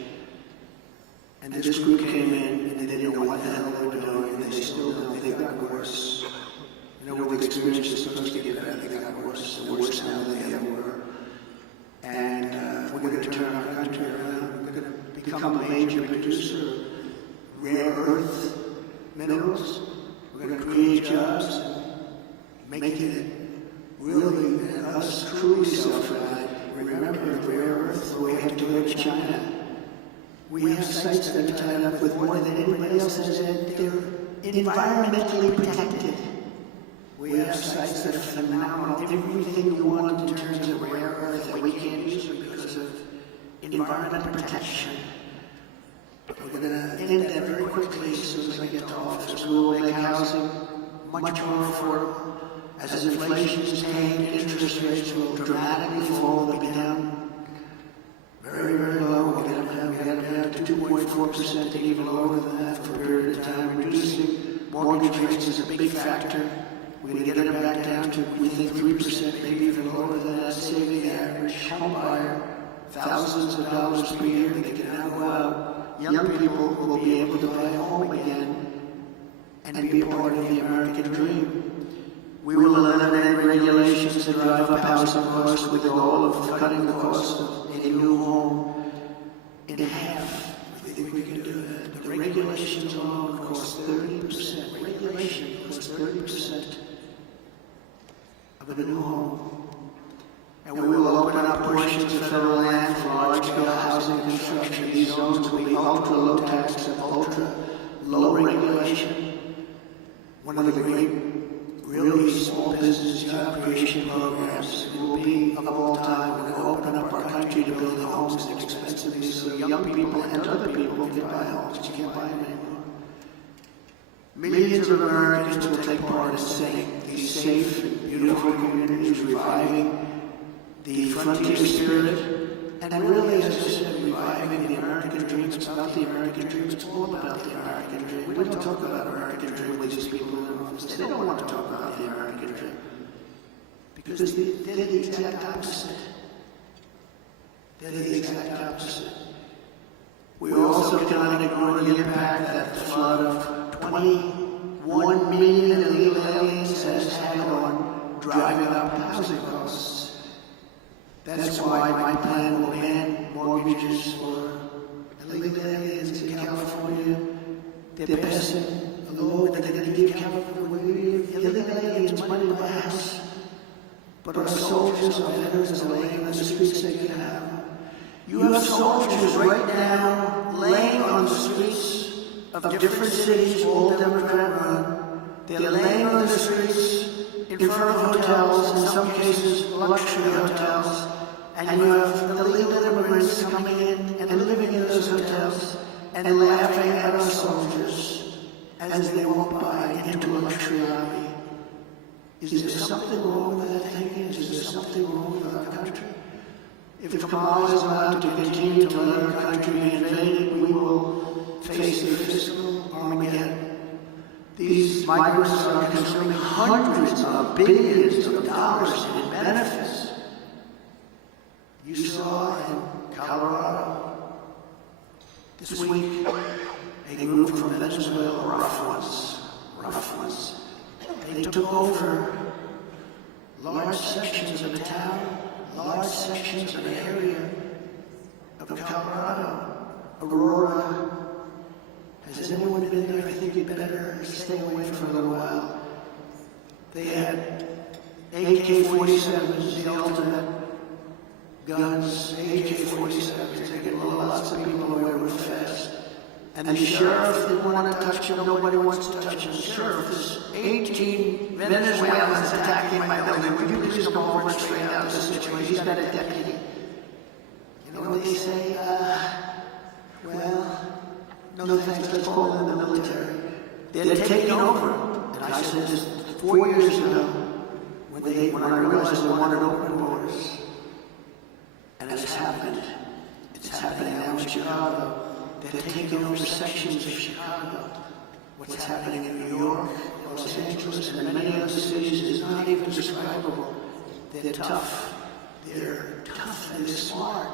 And this group came in and they didn't know what the hell they were doing, and they still don't. They got worse. You know, with experience is supposed to get better. They got worse. They're worse now than they ever were. And we're going to turn our country around. We're going to become a major producer of rare earth minerals. We're going to create jobs and making it really, and us truly self-reliant. Remember, the rare earth, we have to go to China. We have sites that are tied up with more than anybody else has. They're environmentally protected. We have sites that are phenomenal. Everything you want in terms of rare earth that we can't use because of environmental protection. We're going to end that very quickly as soon as I get to office. We will make housing much more affordable. As inflation is tamed, interest rates will dramatically fall. They'll be down very, very low. We're going to have to 2.4% to even lower than that for a period of time. Reducing mortgage rates is a big factor. We're going to get them back down to, we think, 3%, maybe even lower than that, saving the average home buyer thousands of dollars per year. They can now go out. Young people will be able to buy a home again and be a part of the American dream. We will eliminate regulations that drive up housing costs with the goal of cutting the cost of a new home in half. We think we can do that. The regulations alone cost 30%. Regulation costs 30% of a new home. And we will open up portions of federal land for large-scale housing construction. These zones will be ultra-low tax and ultra-low regulation. One of the great, really small business job creation programs will be, of all time, we're going to open up our country to build homes inexpensively so young people and other people can buy homes, but you can't buy them anymore. Millions of Americans will take part in setting these safe and beautiful communities, reviving the frontier spirit, and really, as I said, reviving the American dream. It's about the American dream. It's all about the American dream. We don't talk about American dream with these people in office. They don't want to talk about the American dream because they're the exact opposite. They're the exact opposite. We also cannot ignore the impact that the flood of 21 million illegal aliens has had on driving up housing costs. That's why my plan will ban mortgages for illegal aliens in California. They're passing a law that they're going to give California illegal aliens money to buy a house. But our soldiers, our veterans are laying on the streets they can have. You have soldiers right now laying on the streets of different cities, all Democrat run. They're laying on the streets in front of hotels, in some cases luxury hotels, and you have illegal immigrants coming in and living in those hotels and laughing at our soldiers as they walk by into a luxury lobby. Is there something wrong with that thinking? Is there something wrong with our country? If Kamala is allowed to continue to let our country be invaded, we will face a fiscal Armageddon. These migrants are consuming hundreds of billions of dollars in benefits. You saw in Colorado this week a group from Venezuela, rough ones. They took over large sections of the town, large sections of the area of Colorado, Aurora. Has anyone been there? I think you'd better stay away for a little while. They had AK-47s, the ultimate guns, AK-47s. They could blow lots of people away real fast. And the sheriff didn't want to touch them. Nobody wants to touch them. The sheriff is 18 Venezuelans attacking my building. Would you please come over and straighten out the situation? He's got a deputy. You know what they say? Well, no thanks, let's call in the military. They're taking over. And I said this 4 years ago when I realized they wanted open borders. And it's happened. It's happening now in Chicago. They're taking over sections of Chicago. What's happening in New York, Los Angeles, and many other cities is not even describable. They're tough. They're tough and they're smart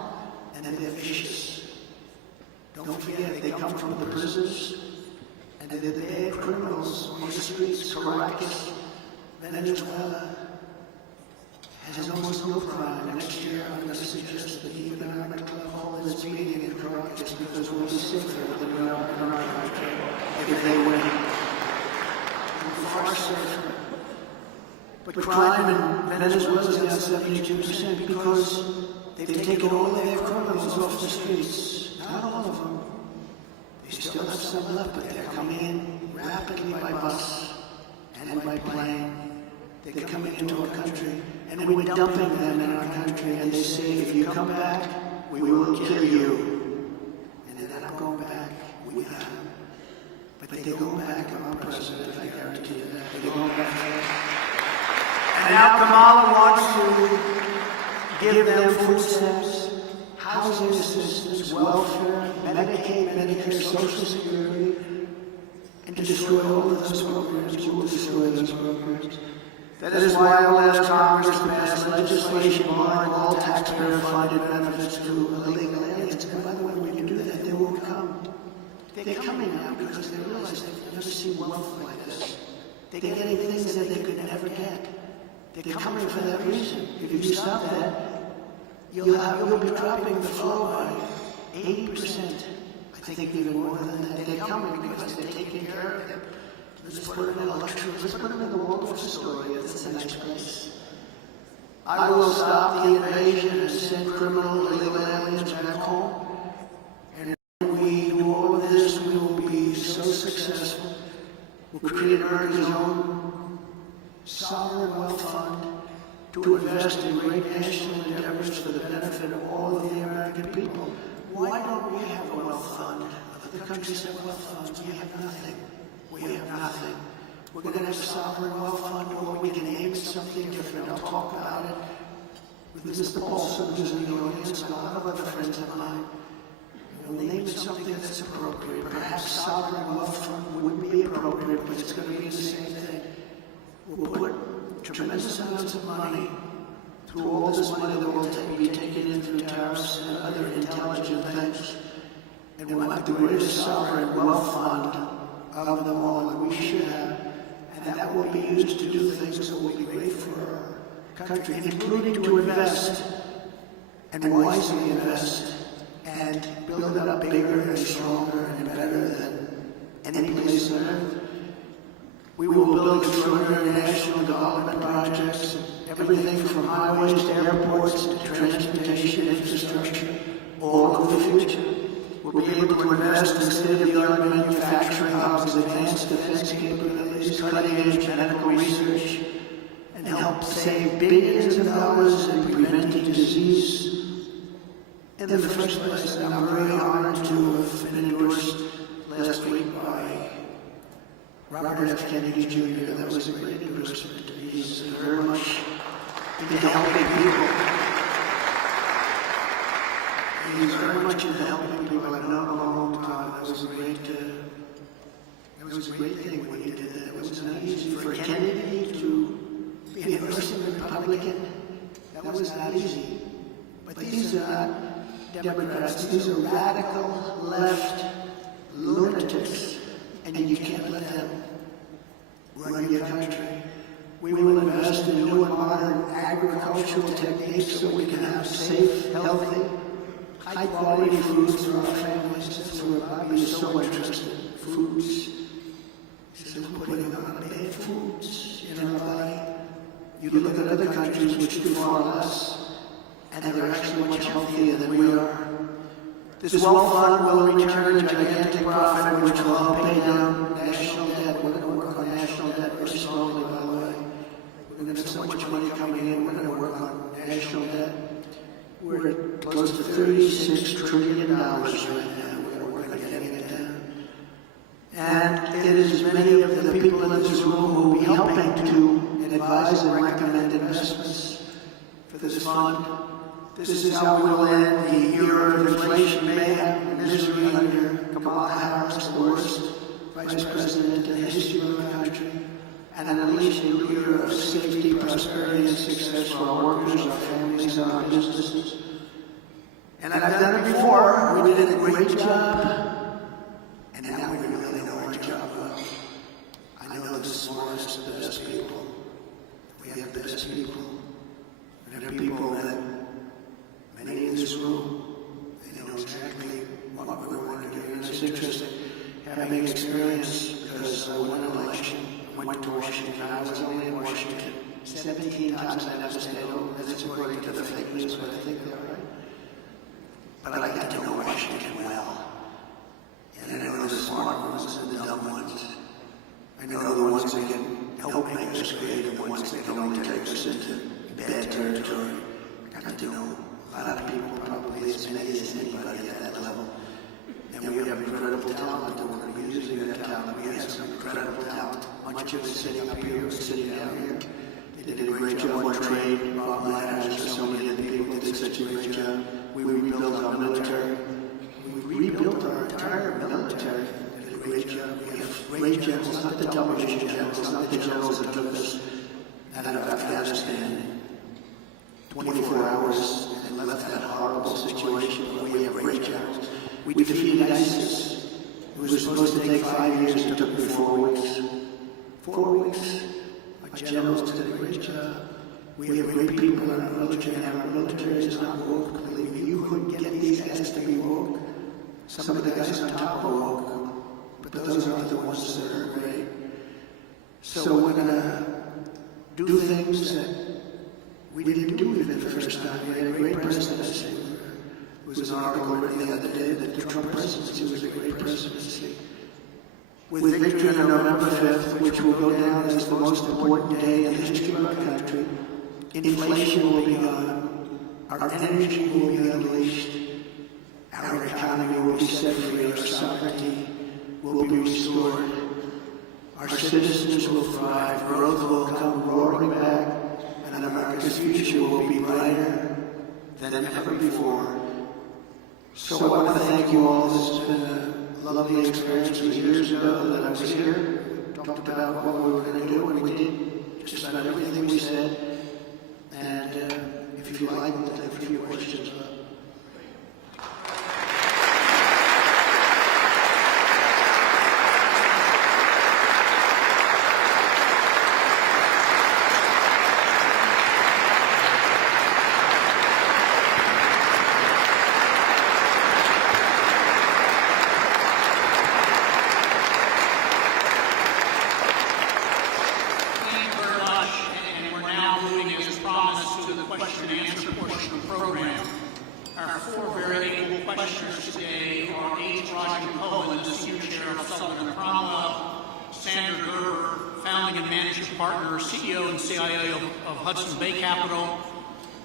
and they're vicious. Don't forget, they come from the prisons, and they're the bad criminals on the streets. Caracas, Venezuela, has almost no crime. Next year, I'm going to suggest that the economic club hold its meeting in Caracas because we'll be safer than we are in our country if they win. We're far safer. But crime in Venezuela is now 72% because they've taken all their criminals off the streets. Not all of them. They still have some left, but they're coming in rapidly by bus and by plane. They're coming into our country, and we're dumping them in our country, and they say, if you come back, we will kill you. And they're not going back. We have. But they go back, I'm president, I guarantee you that. They're going back. And now Kamala wants to give them food stamps, housing assistance, welfare, Medicaid, Medicare, Social Security, and to destroy all of those programs. You will destroy those programs. That is why I will ask Congress to pass legislation barring all taxpayer-funded benefits to illegal aliens. And by the way, when you do that, they won't come. They're coming now because they realize they've never seen wealth like this. They're getting things that they could never get. They're coming for that reason. If you stop that, you'll be dropping the flow by 80%. I think even more than that. They're coming because they're taking care of them. Let's put them in a luxury. Let's put them in the Waldorf Astoria. That's a nice place. I will stop the invasion and send criminal illegal aliens back home. And when we do all of this, we will be so successful. We'll create America's own sovereign wealth fund to invest in great national endeavors for the benefit of all of the American people. Why don't we have a wealth fund? Other countries have wealth funds. We have nothing. We have nothing. We're going to have a sovereign wealth fund, or we can name it something different. I'll talk about it with Mr. Paulson, who's in the audience, and a lot of other friends of mine. We'll name it something that's appropriate. Perhaps sovereign wealth fund wouldn't be appropriate, but it's going to be the same thing. We'll put tremendous amounts of money through all this money that will be taken in through tariffs and other intelligent things. And we'll have the greatest sovereign wealth fund of them all that we should have. And that will be used to do things that will be great for our country, including to invest and wisely invest and build it up bigger and stronger and better than any place on earth. We will build extraordinary national development projects, everything from highways to airports to transportation infrastructure, all of the future. We'll be able to invest in state-of-the-art manufacturing hubs, advanced defense capabilities, cutting-edge medical research, and help save billions of dollars in preventing disease. In the first place, I'm very honored to have been endorsed last week by Robert F. Kennedy Jr. That was a great endorsement. He's very much into helping people. He's very much into helping people. I've known him a long time. That was a great thing when he did that. It was not easy for Kennedy to be an endorsing Republican. That was not easy. But these are not Democrats. These are radical left lunatics. And you can't let them run your country. We will invest in new and modern agricultural techniques so we can have safe, healthy, high-quality foods for our families. That's where Bobby is so interested in foods. He says we're putting a lot of bad foods in our body. You look at other countries which do far less, and they're actually much healthier than we are. This wealth fund will return a gigantic profit which will help pay down national debt. We're going to work on national debt very slowly, by the way. We're going to have so much money coming in, we're going to work on national debt. We're at close to $36 trillion right now. We're going to work on getting it down. And it is many of the people in this room who will be helping to advise and recommend investments for this fund. This is how we will end the era of inflation, mayhem, and misery under Kamala Harris, the worst vice president in the history of our country, and unleash a new era of safety, prosperity, and success for our workers, our families, and our businesses. And I've done it before. We did a great job, and now we really know our job well. I know the smartest, the best people. We have the best people. We have people that many in this room, they know exactly what we want to do. And it's interesting having experience because I won an election, went to Washington. I was only in Washington 17 times. I never stayed home. That's according to the fake news, but I think they're right. But I got to know Washington well. And I know the smart ones and the dumb ones. I know the ones that can help make us creative, the ones that can only take us into bad territory. I got to know a lot of people, probably as many as anybody at that level. And we have incredible talent, and we're going to be using that talent. We have some incredible talent. Much of it sitting up here, sitting down here. They did a great job on trade. Bob Ladders, so many of the people did such a great job. We rebuilt our military. We rebuilt our entire military. They did a great job. We have great generals, not the television generals, not the generals that took us out of Afghanistan 24 hours and left that horrible situation, but we have great generals. We defeated ISIS. It was supposed to take 5 years, it took me 4 weeks. 4 weeks. Our generals did a great job. We have great people in our military, and our military is not woke. Believe me, you couldn't get these guys to be woke. Some of the guys on top are woke, but those aren't the ones that are great. So we're going to do things that we didn't do it the first time. We had a great presidency. There was an article written the other day that the Trump presidency was a great presidency. With victory on November 5th, which will go down as the most important day in the history of our country, inflation will be gone, our energy will be unleashed, our economy will be set free, our sovereignty will be restored, our citizens will thrive, growth will come roaring back, and America's future will be brighter than ever before. So I want to thank you all. This has been a lovely experience. It was years ago that I was here, talked about what we were going to do, and we did just about everything we said. And if you'd like, we'll take a few questions. Partner, CEO and CIO of Hudson Bay Capital,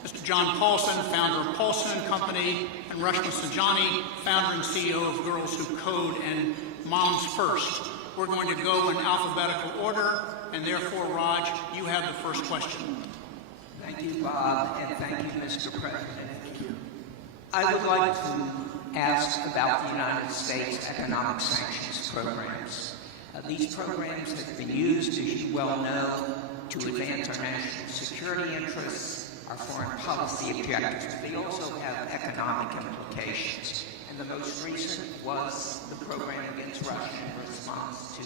Mr. John Paulson, founder of Paulson & Company, and Rashmi Sajani, founder and CEO of Girls Who Code and Moms First. We're going to go in alphabetical order, and therefore, Raj, you have the first question. Thank you, Bob, and thank you, Mr. President. Thank you. I would like to ask about the United States economic sanctions programs. These programs have been used, as you well know, to advance our national security interests, our foreign policy objectives. They also have economic implications. And the most recent was the program against Russia in response to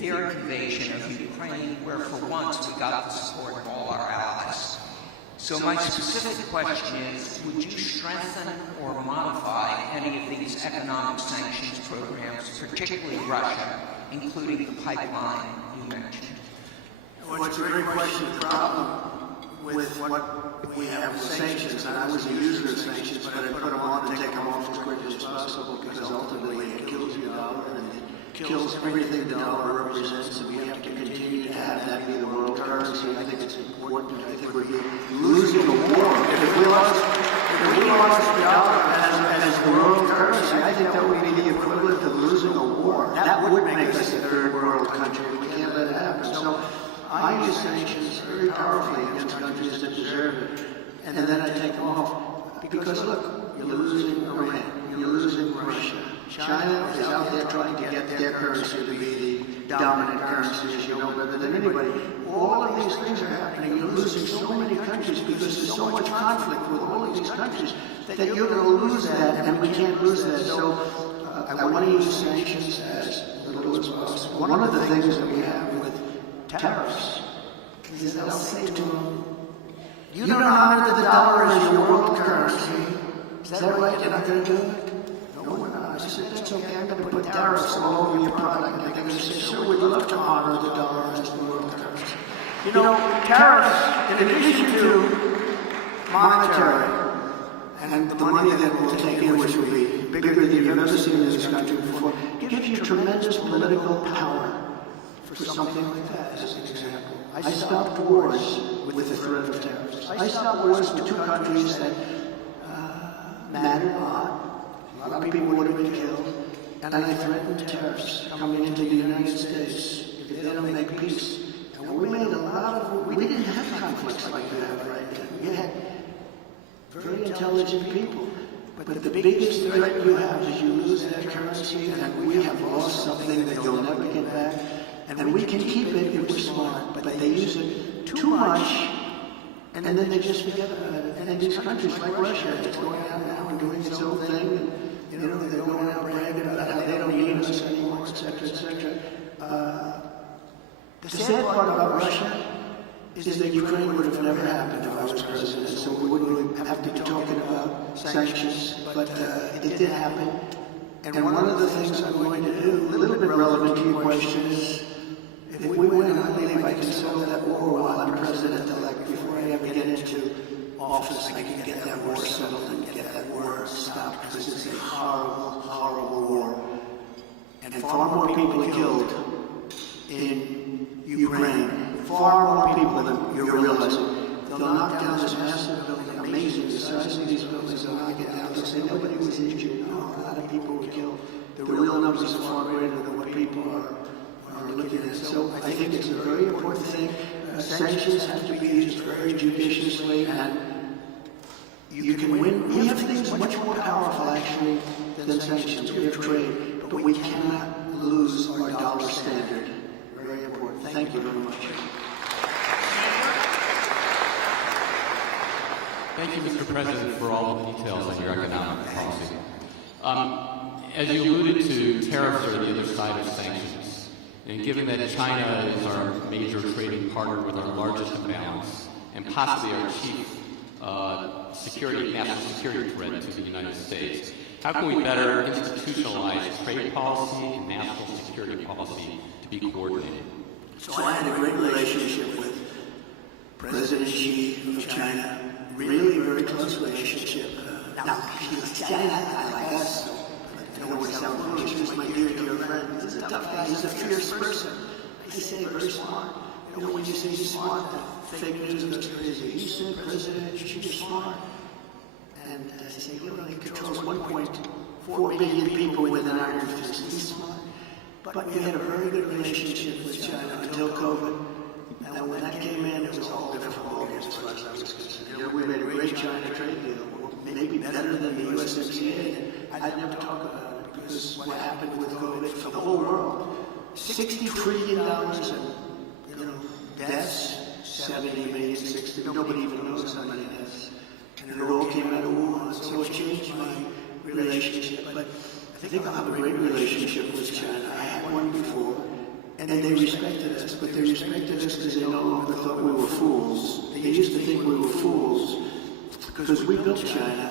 their invasion of Ukraine, where for once we got the support of all our allies. So my specific question is, would you strengthen or modify any of these economic sanctions programs, particularly Russia, including the pipeline you mentioned? Well, it's a great question. The problem with what we have with sanctions, and I was a user of sanctions, but I put them on and take them off as quickly as possible because ultimately it kills the dollar and it kills everything the dollar represents, and we have to continue to have that be the world currency. I think it's important. I think we're losing the war. If we lost the dollar as the world currency, I think that would be the equivalent of losing a war. That would make us a third world country. We can't let it happen. So I use sanctions very powerfully against countries that deserve it, and then I take them off. Because look, you're losing Iran, you're losing Russia. China is out there trying to get their currency to be the dominant currency, as you know better than anybody. All of these things are happening. You're losing so many countries because there's so much conflict with all of these countries that you're going to lose that, and we can't lose that. So I want to use sanctions as little as possible. One of the things that we have with tariffs is they'll say to them, you don't honor the dollar as your world currency. Is that right? You're not going to do it? No, we're not. I said, that's okay. I'm going to put tariffs all over your product. And they're going to say, sir, we'd love to honor the dollar as the world currency. You know, tariffs, in addition to monetary, and the money that we'll take in, which will be bigger than you've ever seen in this country before, gives you tremendous political power for something like that, as an example. I stopped wars with the threat of tariffs. I stopped wars with two countries that mattered a lot. A lot of people would have been killed. And I threatened tariffs coming into the United States if they don't make peace. And we made a lot of, we didn't have conflicts like we have right now. We had very intelligent people. But the biggest threat you have is you lose that currency, and we have lost something that you'll never get back. And we can keep it if we're smart, but they use it too much, and then they just forget about it. And in these countries like Russia, it's going out now and doing its own thing. And, you know, they're going out bragging about how they don't need us anymore, etc., etc. The sad part about Russia is that Ukraine would have never happened if I was president, so we wouldn't have to be talking about sanctions, but it did happen. And one of the things I'm going to do, a little bit relevant to your question, is if we win, I believe I can settle that war while I'm president. office, I can get that war settled and get that war stopped, because it's a horrible, horrible war. And far more people are killed in Ukraine, far more people than you realize. They'll knock down this massive building, amazing, the size of these buildings, they'll knock it down, they'll say nobody was injured. No, a lot of people were killed. The real numbers are far greater than what people are looking at. So I think it's a very important thing. Sanctions have to be used very judiciously, and you can win. We have things much more powerful, actually, than sanctions. We have trade, but we cannot lose our dollar standard. Very important. Thank you very much. Thank you, Mr. President, for all the details on your economic policy. As you alluded to, tariffs are the other side of sanctions. And given that China is our major trading partner with our largest imbalance, and possibly our chief national security threat to the United States, how can we better institutionalize trade policy and national security policy to be coordinated? So I had a great relationship with President Xi of China. Really very close relationship. Now, he's China, like us, so I don't want to sound foolish, he's my dear friend. He's a tough guy, he's a fierce person. I say very smart. You know, when you say he's smart, fake news goes crazy. He said President Xi is smart. And I say, look, he controls 1.4 billion people within our interface. He's smart. But we had a very good relationship with China until COVID. Now, when that came in, it was all different ballgames as far as I was concerned. You know, we made a great China trade deal, maybe better than the USMCA. I'd never talk about it because what happened with COVID for the whole world, $60 trillion in deaths, 70 million, 60. Nobody even knows how many deaths. And it all came out of Wuhan, so it changed my relationship. But I think I'll have a great relationship with China. I had one before. And they respected us, but they respected us because they no longer thought we were fools. They used to think we were fools because we built China.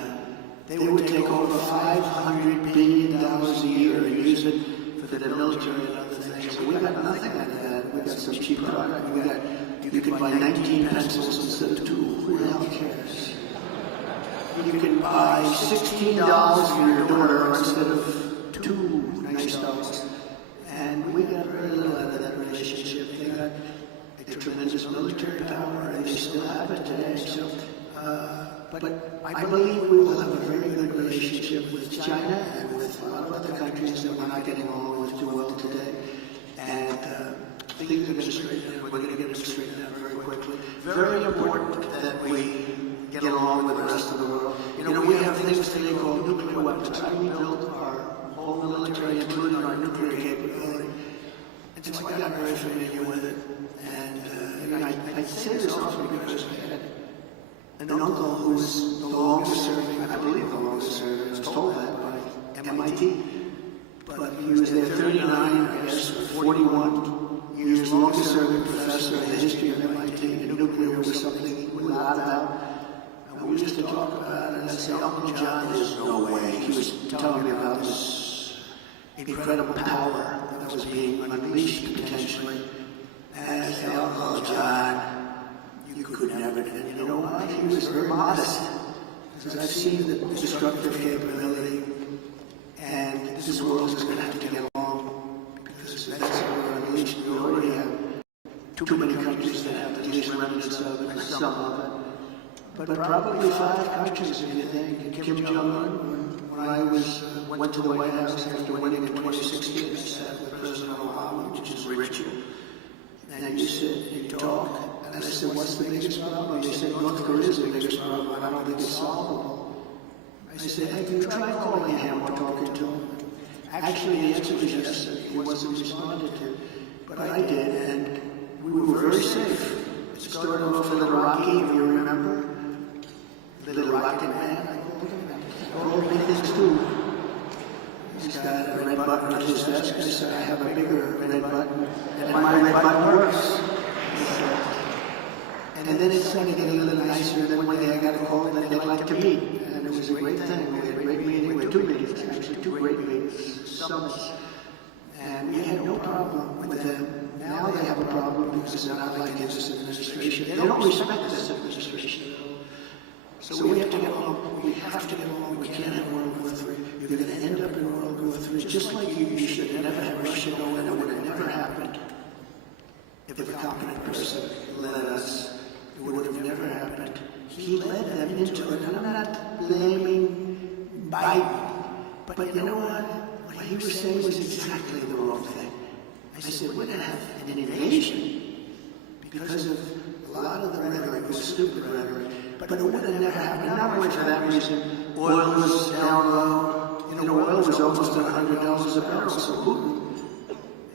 They would take over $500 billion a year and use it for the military and other things. We got nothing out of that. We got some cheap product. You could buy 19 pencils instead of 2. Who the hell cares? You can buy $16 for your daughter instead of 2 nice dollars. And we got very little out of that relationship. They got a tremendous military power, and they still have it today. So, but I believe we will have a very good relationship with China and with a lot of other countries that we're not getting along with too well today. And things are going to straighten out. We're going to get them straightened out very quickly. Very important that we get along with the rest of the world. You know, we have things today called nuclear weapons. I rebuilt our whole military, including our nuclear capability. And so I got very familiar with it. And I say this often because I had an uncle who was the longest serving, I believe the longest serving, I was told that by MIT. But he was there 39, I guess, 41 years, longest serving professor in the history of MIT. And nuclear was something he knew a lot about. And we used to talk about it, and I'd say, Uncle John, there's no way. He was telling me about this incredible power that was being unleashed potentially. And I said, Uncle John, you could never do it. You know why? He was very modest. Because I've seen the destructive capability, and this world is going to have to get along because that's what we're unleashed. We already have too many countries that have at least remnants of it, some of it. But probably 5 countries, if you think. Kim Jong-un, when I went to the White House after winning in 2016, I sat with President Obama, which is ritual. And you sit, you talk, and I said, what's the biggest problem? They said, North Korea is the biggest problem. I don't think it's solvable. I said, have you tried calling him or talking to him? Actually, the answer was yes, he wasn't responded to. But I did, and we were very safe. It started off with Little Rocky, if you remember. Little Rocket Man, I called him. All big things too. He's got a red button on his desk. I said, I have a bigger red button, and my red button works. And then it started getting a little nicer, and then one day I got a call that they'd like to meet. And it was a great thing. We had a great meeting. We had 2 meetings, actually, 2 great meetings, summits. And we had no problem with them. Now they have a problem because they're not like this administration. They don't respect this administration at all. So we have to get along. We have to get along. We can't have World War III. You're going to end up in World War III. Just like you should never have Russia go in. It would have never happened if a competent person led us. It would have never happened. He led them into it. And I'm not blaming Biden. But you know what? What he was saying was exactly the wrong thing. I said, we're going to have an invasion because of a lot of the rhetoric was stupid rhetoric. But it would have never happened. Not only for that reason, oil was down low. Oil was almost at $100 a barrel. So Putin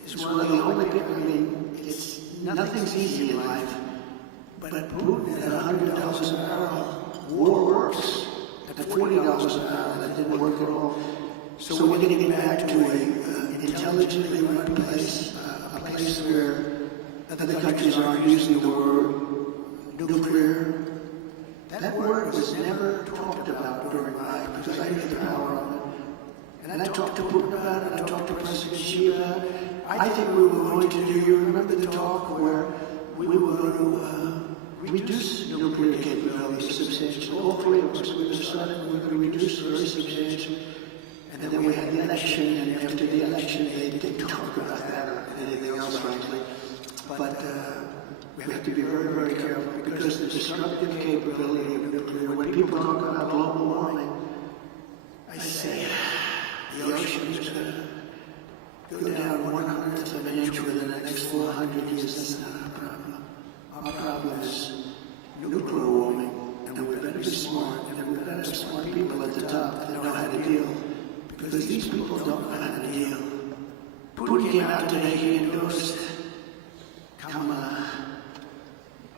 is one of the only people. I mean, nothing's easy in life. But Putin at $100 a barrel, war works. At $40 a barrel, that didn't work at all. So we're getting back to an intelligently run place, a place where other countries aren't using the word nuclear. That word was never talked about during my, because I knew the power of it. And I talked to Putin about it, I talked to President Xi about it. I think we were going to do, you remember the talk where we were going to reduce nuclear capabilities substantially. All three of us, we decided we were going to reduce very substantially. And then we had the election, and after the election, they didn't talk about that or anything else, frankly. But we have to be very, very careful because the destructive capability of nuclear, when people talk about global warming, I say the ocean is going to go down 1/100th of an inch within the next 400 years. That's not our problem. Our problem is nuclear warming, and we better be smart, and we better have smart people at the top that know how to deal. Because these people don't know how to deal. Putin came out today, he endorsed Kamala.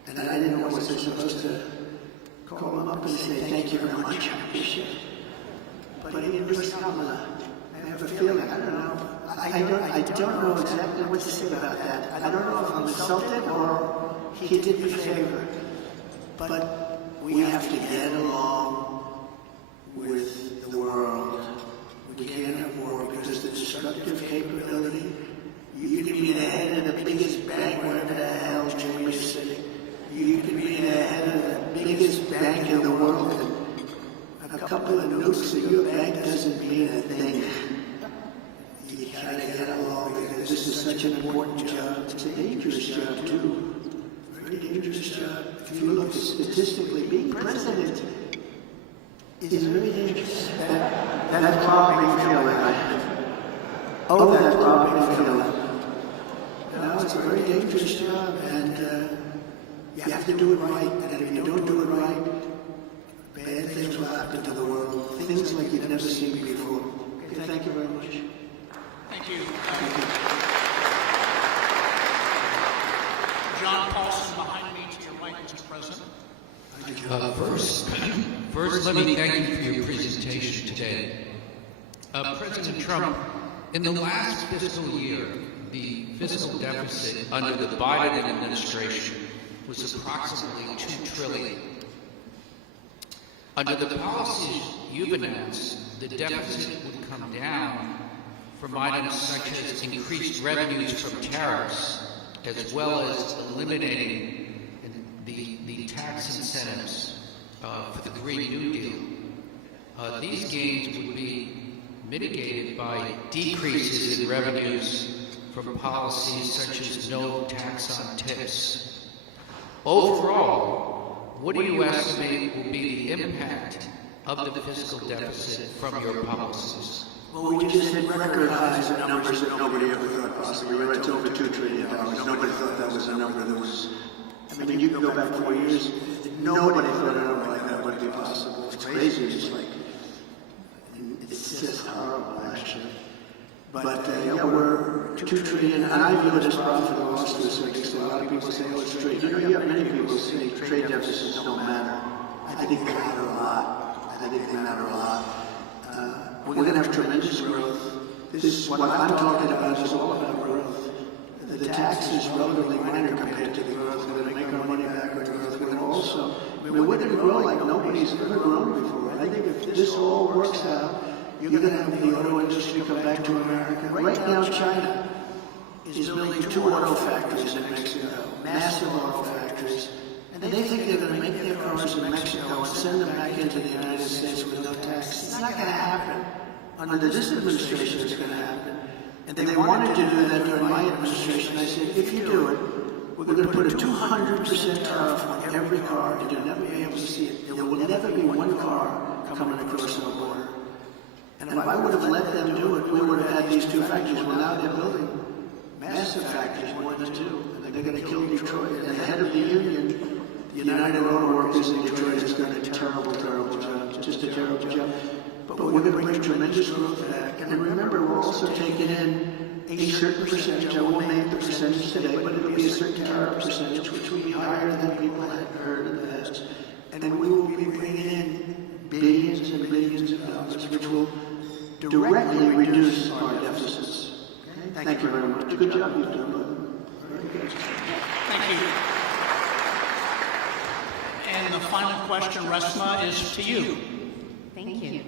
And I didn't know was I supposed to call him up and say, thank you very much, I appreciate it. But he endorsed Kamala. I have a feeling, I don't know. I don't know exactly what to say about that. I don't know if I'm insulted or he did me a favor. But we have to get along with the world. We can't have war because the destructive capability, you can be the head of the biggest bank, whatever the hell Jamie is sitting. You can be the head of the biggest bank in the world, and a couple of nukes in your bank doesn't mean a thing. You gotta get along because this is such an important job. It's a dangerous job too. Very dangerous job. If you look statistically, being president is very dangerous. That throbbing feeling. That throbbing feeling. No, it's a very dangerous job, and you have to do it right. And if you don't do it right, bad things will happen to the world. Things like you've never seen before. Okay, thank you very much. Thank you. John Paulson behind me to your right, Mr. President. First, let me thank you for your presentation today. President Trump, in the last fiscal year, the fiscal deficit under the Biden administration was approximately $2 trillion. Under the policies you've announced, the deficit would come down from items such as increased revenues from tariffs, as well as eliminating the tax incentives for the Green New Deal. These gains would be mitigated by decreases in revenues from policies such as no tax on tips. Overall, what do you estimate will be the impact of the fiscal deficit from your policies? Well, we just hit record highs in numbers that nobody ever thought possible. We went to over $2 trillion. Nobody thought that was a number that was... I mean, you can go back 4 years, nobody thought a number like that would be possible. It's crazy, it's like... It's just horrible, actually. But, yeah, we're $2 trillion, and I view it as profit and loss to a certain extent. A lot of people say, oh, it's trade. You have many people say trade deficits don't matter. I think they matter a lot. We're going to have tremendous growth. This is what I'm talking about is all about growth. The tax is relatively minor compared to the growth. We're going to make our money back with growth. We're going to also, we're going to grow like nobody's ever grown before. I think if this all works out, you're going to have the auto industry come back to America. Right now, China is building 2 auto factories in Mexico, massive auto factories. And they think they're going to make their cars in Mexico and send them back into the United States with no tax. It's not going to happen. Under this administration, it's going to happen. And they wanted to do that during my administration. I said, if you do it, we're going to put a 200% tariff on every car, and you'll never be able to see it. There will never be one car coming across our border. And if I would have let them do it, we would have had these two factories. Well, now they're building massive factories, more than two, and they're going to kill Detroit. And the head of the union, the United Auto Workers in Detroit, has done a terrible, terrible job, just a terrible job. But we're going to bring tremendous growth back. And remember, we're also taking in a certain percentage. I won't name the percentage today, but it'll be a certain tariff percentage, which will be higher than people had heard in the past. And then we will be bringing in billions and billions of dollars, which will directly reduce our deficits. Okay? Thank you very much. Good job you've done, brother. Very good. Thank you. And the final question, Resma, is to you. Thank you.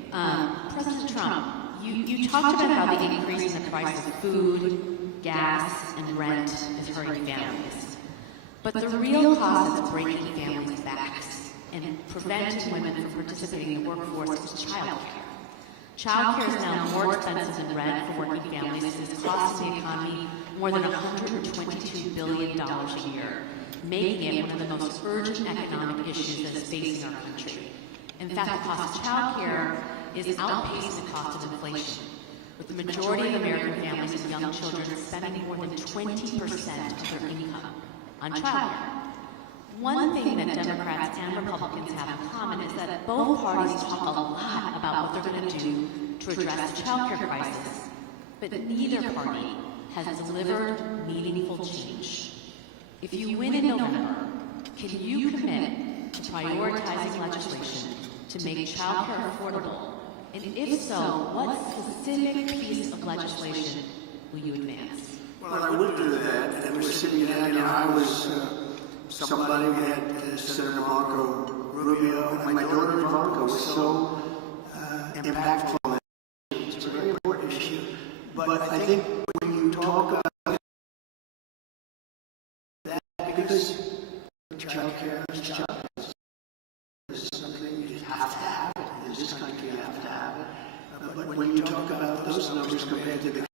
President Trump, you talked about how the increase in the price of food, gas, and rent is hurting families. But the real cause that's breaking families' backs and preventing women from participating in the workforce is childcare. Childcare is now more expensive than rent for working families and is costing the economy more than $122 billion a year, making it one of the most urgent economic issues that is facing our country. In fact, the cost of childcare is outpacing the cost of inflation, with the majority of American families with young children spending more than 20% of their income on childcare. One thing that Democrats and Republicans have in common is that both parties talk a lot about what they're going to do to address the childcare crisis, but neither party has delivered meaningful change. If you win in November, can you commit to prioritizing legislation to make childcare affordable? And if so, what specific piece of legislation will you advance? Well, I would do that, and we're sitting down, I was somebody, we had Senator Marco Rubio, and my daughter Ivanka was so impactful. It's a very important issue. But I think when you talk about that, because childcare is childcare, this is something you have to have it. In this country, you have to have it. But when you talk about those numbers compared to the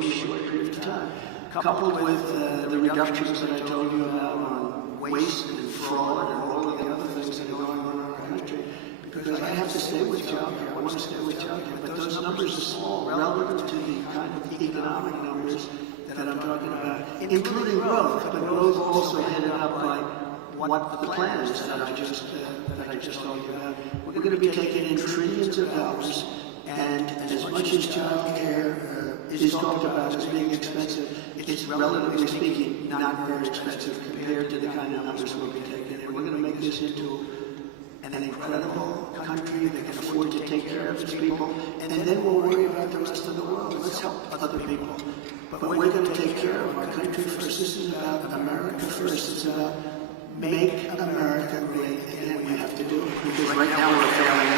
short period of time, coupled with the reductions that I told you about on waste and fraud and all of the other things that are going on in our country, because I have to stay with childcare. I want to stay with childcare, but those numbers are small relative to the kind of economic numbers that I'm talking about, including growth, but growth also headed up by what the plan is that I just told you about. We're going to be taking in trillions of dollars, and as much as childcare is talked about as being expensive, it's relatively speaking not very expensive compared to the kind of numbers we'll be taking. And we're going to make this into an incredible country that can afford to take care of its people, and then we'll worry about the rest of the world. Let's help other people. But we're going to take care of our country first. This is about America first. It's about make America great again. We have to do it, because right now we're failing.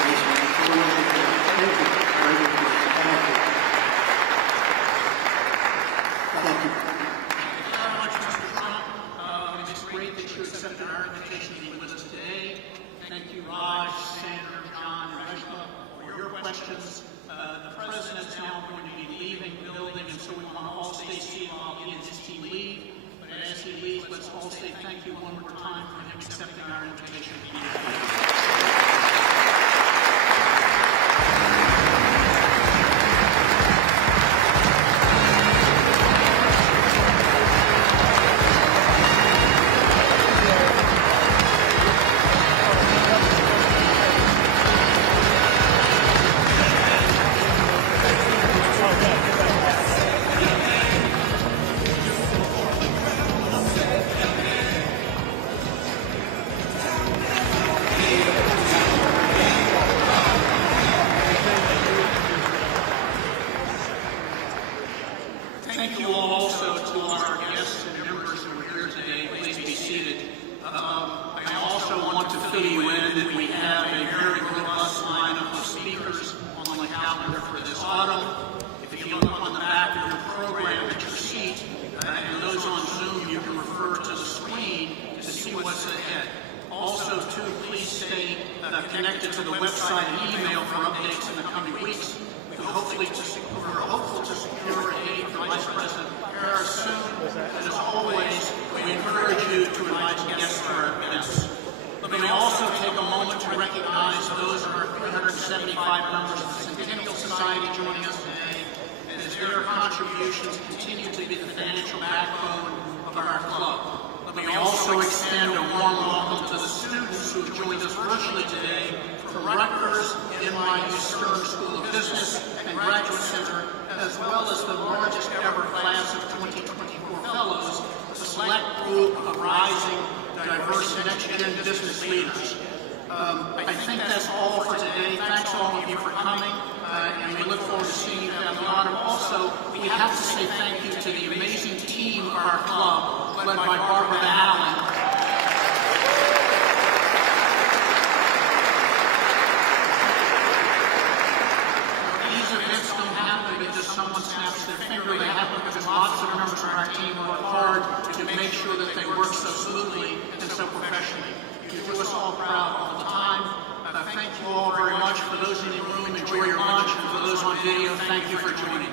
Thank you. Thank you. Thank you very much, Mr. Trump. It's great that you accepted our invitation to be with us today. Thank you, Raj, Senator John, Reshma, for your questions. The President is now going to be leaving the building, and so we want to all stay seated while he and his team leave. But as he leaves, let's all say thank you one more time for him accepting our invitation to be here. connected to the website and email for updates in the coming weeks. We're hopeful to secure a date for Vice President Harris soon. And as always, we encourage you to invite guests to our events. Let me also take a moment to recognize those of our 375 members of the Centennial Society joining us today, as their contributions continue to be the financial backbone of our club. Let me also extend a warm welcome to the students who have joined us virtually today from Rutgers, NYU Stern School of Business, and Graduate Center, as well as the largest ever class of 2024 fellows, a select group of rising, diverse next-gen business leaders. I think that's all for today. Thanks all of you for coming, and we look forward to seeing you down the line. Also, we have to say thank you to the amazing team of our club, led by Barbara Allen. These events don't happen because someone snaps their finger. They happen because lots of members of our team work hard to make sure that they work so smoothly and so professionally. You do us all proud all the time. Thank you all very much. For those in the room, enjoy your lunch. And for those on video, thank you for joining.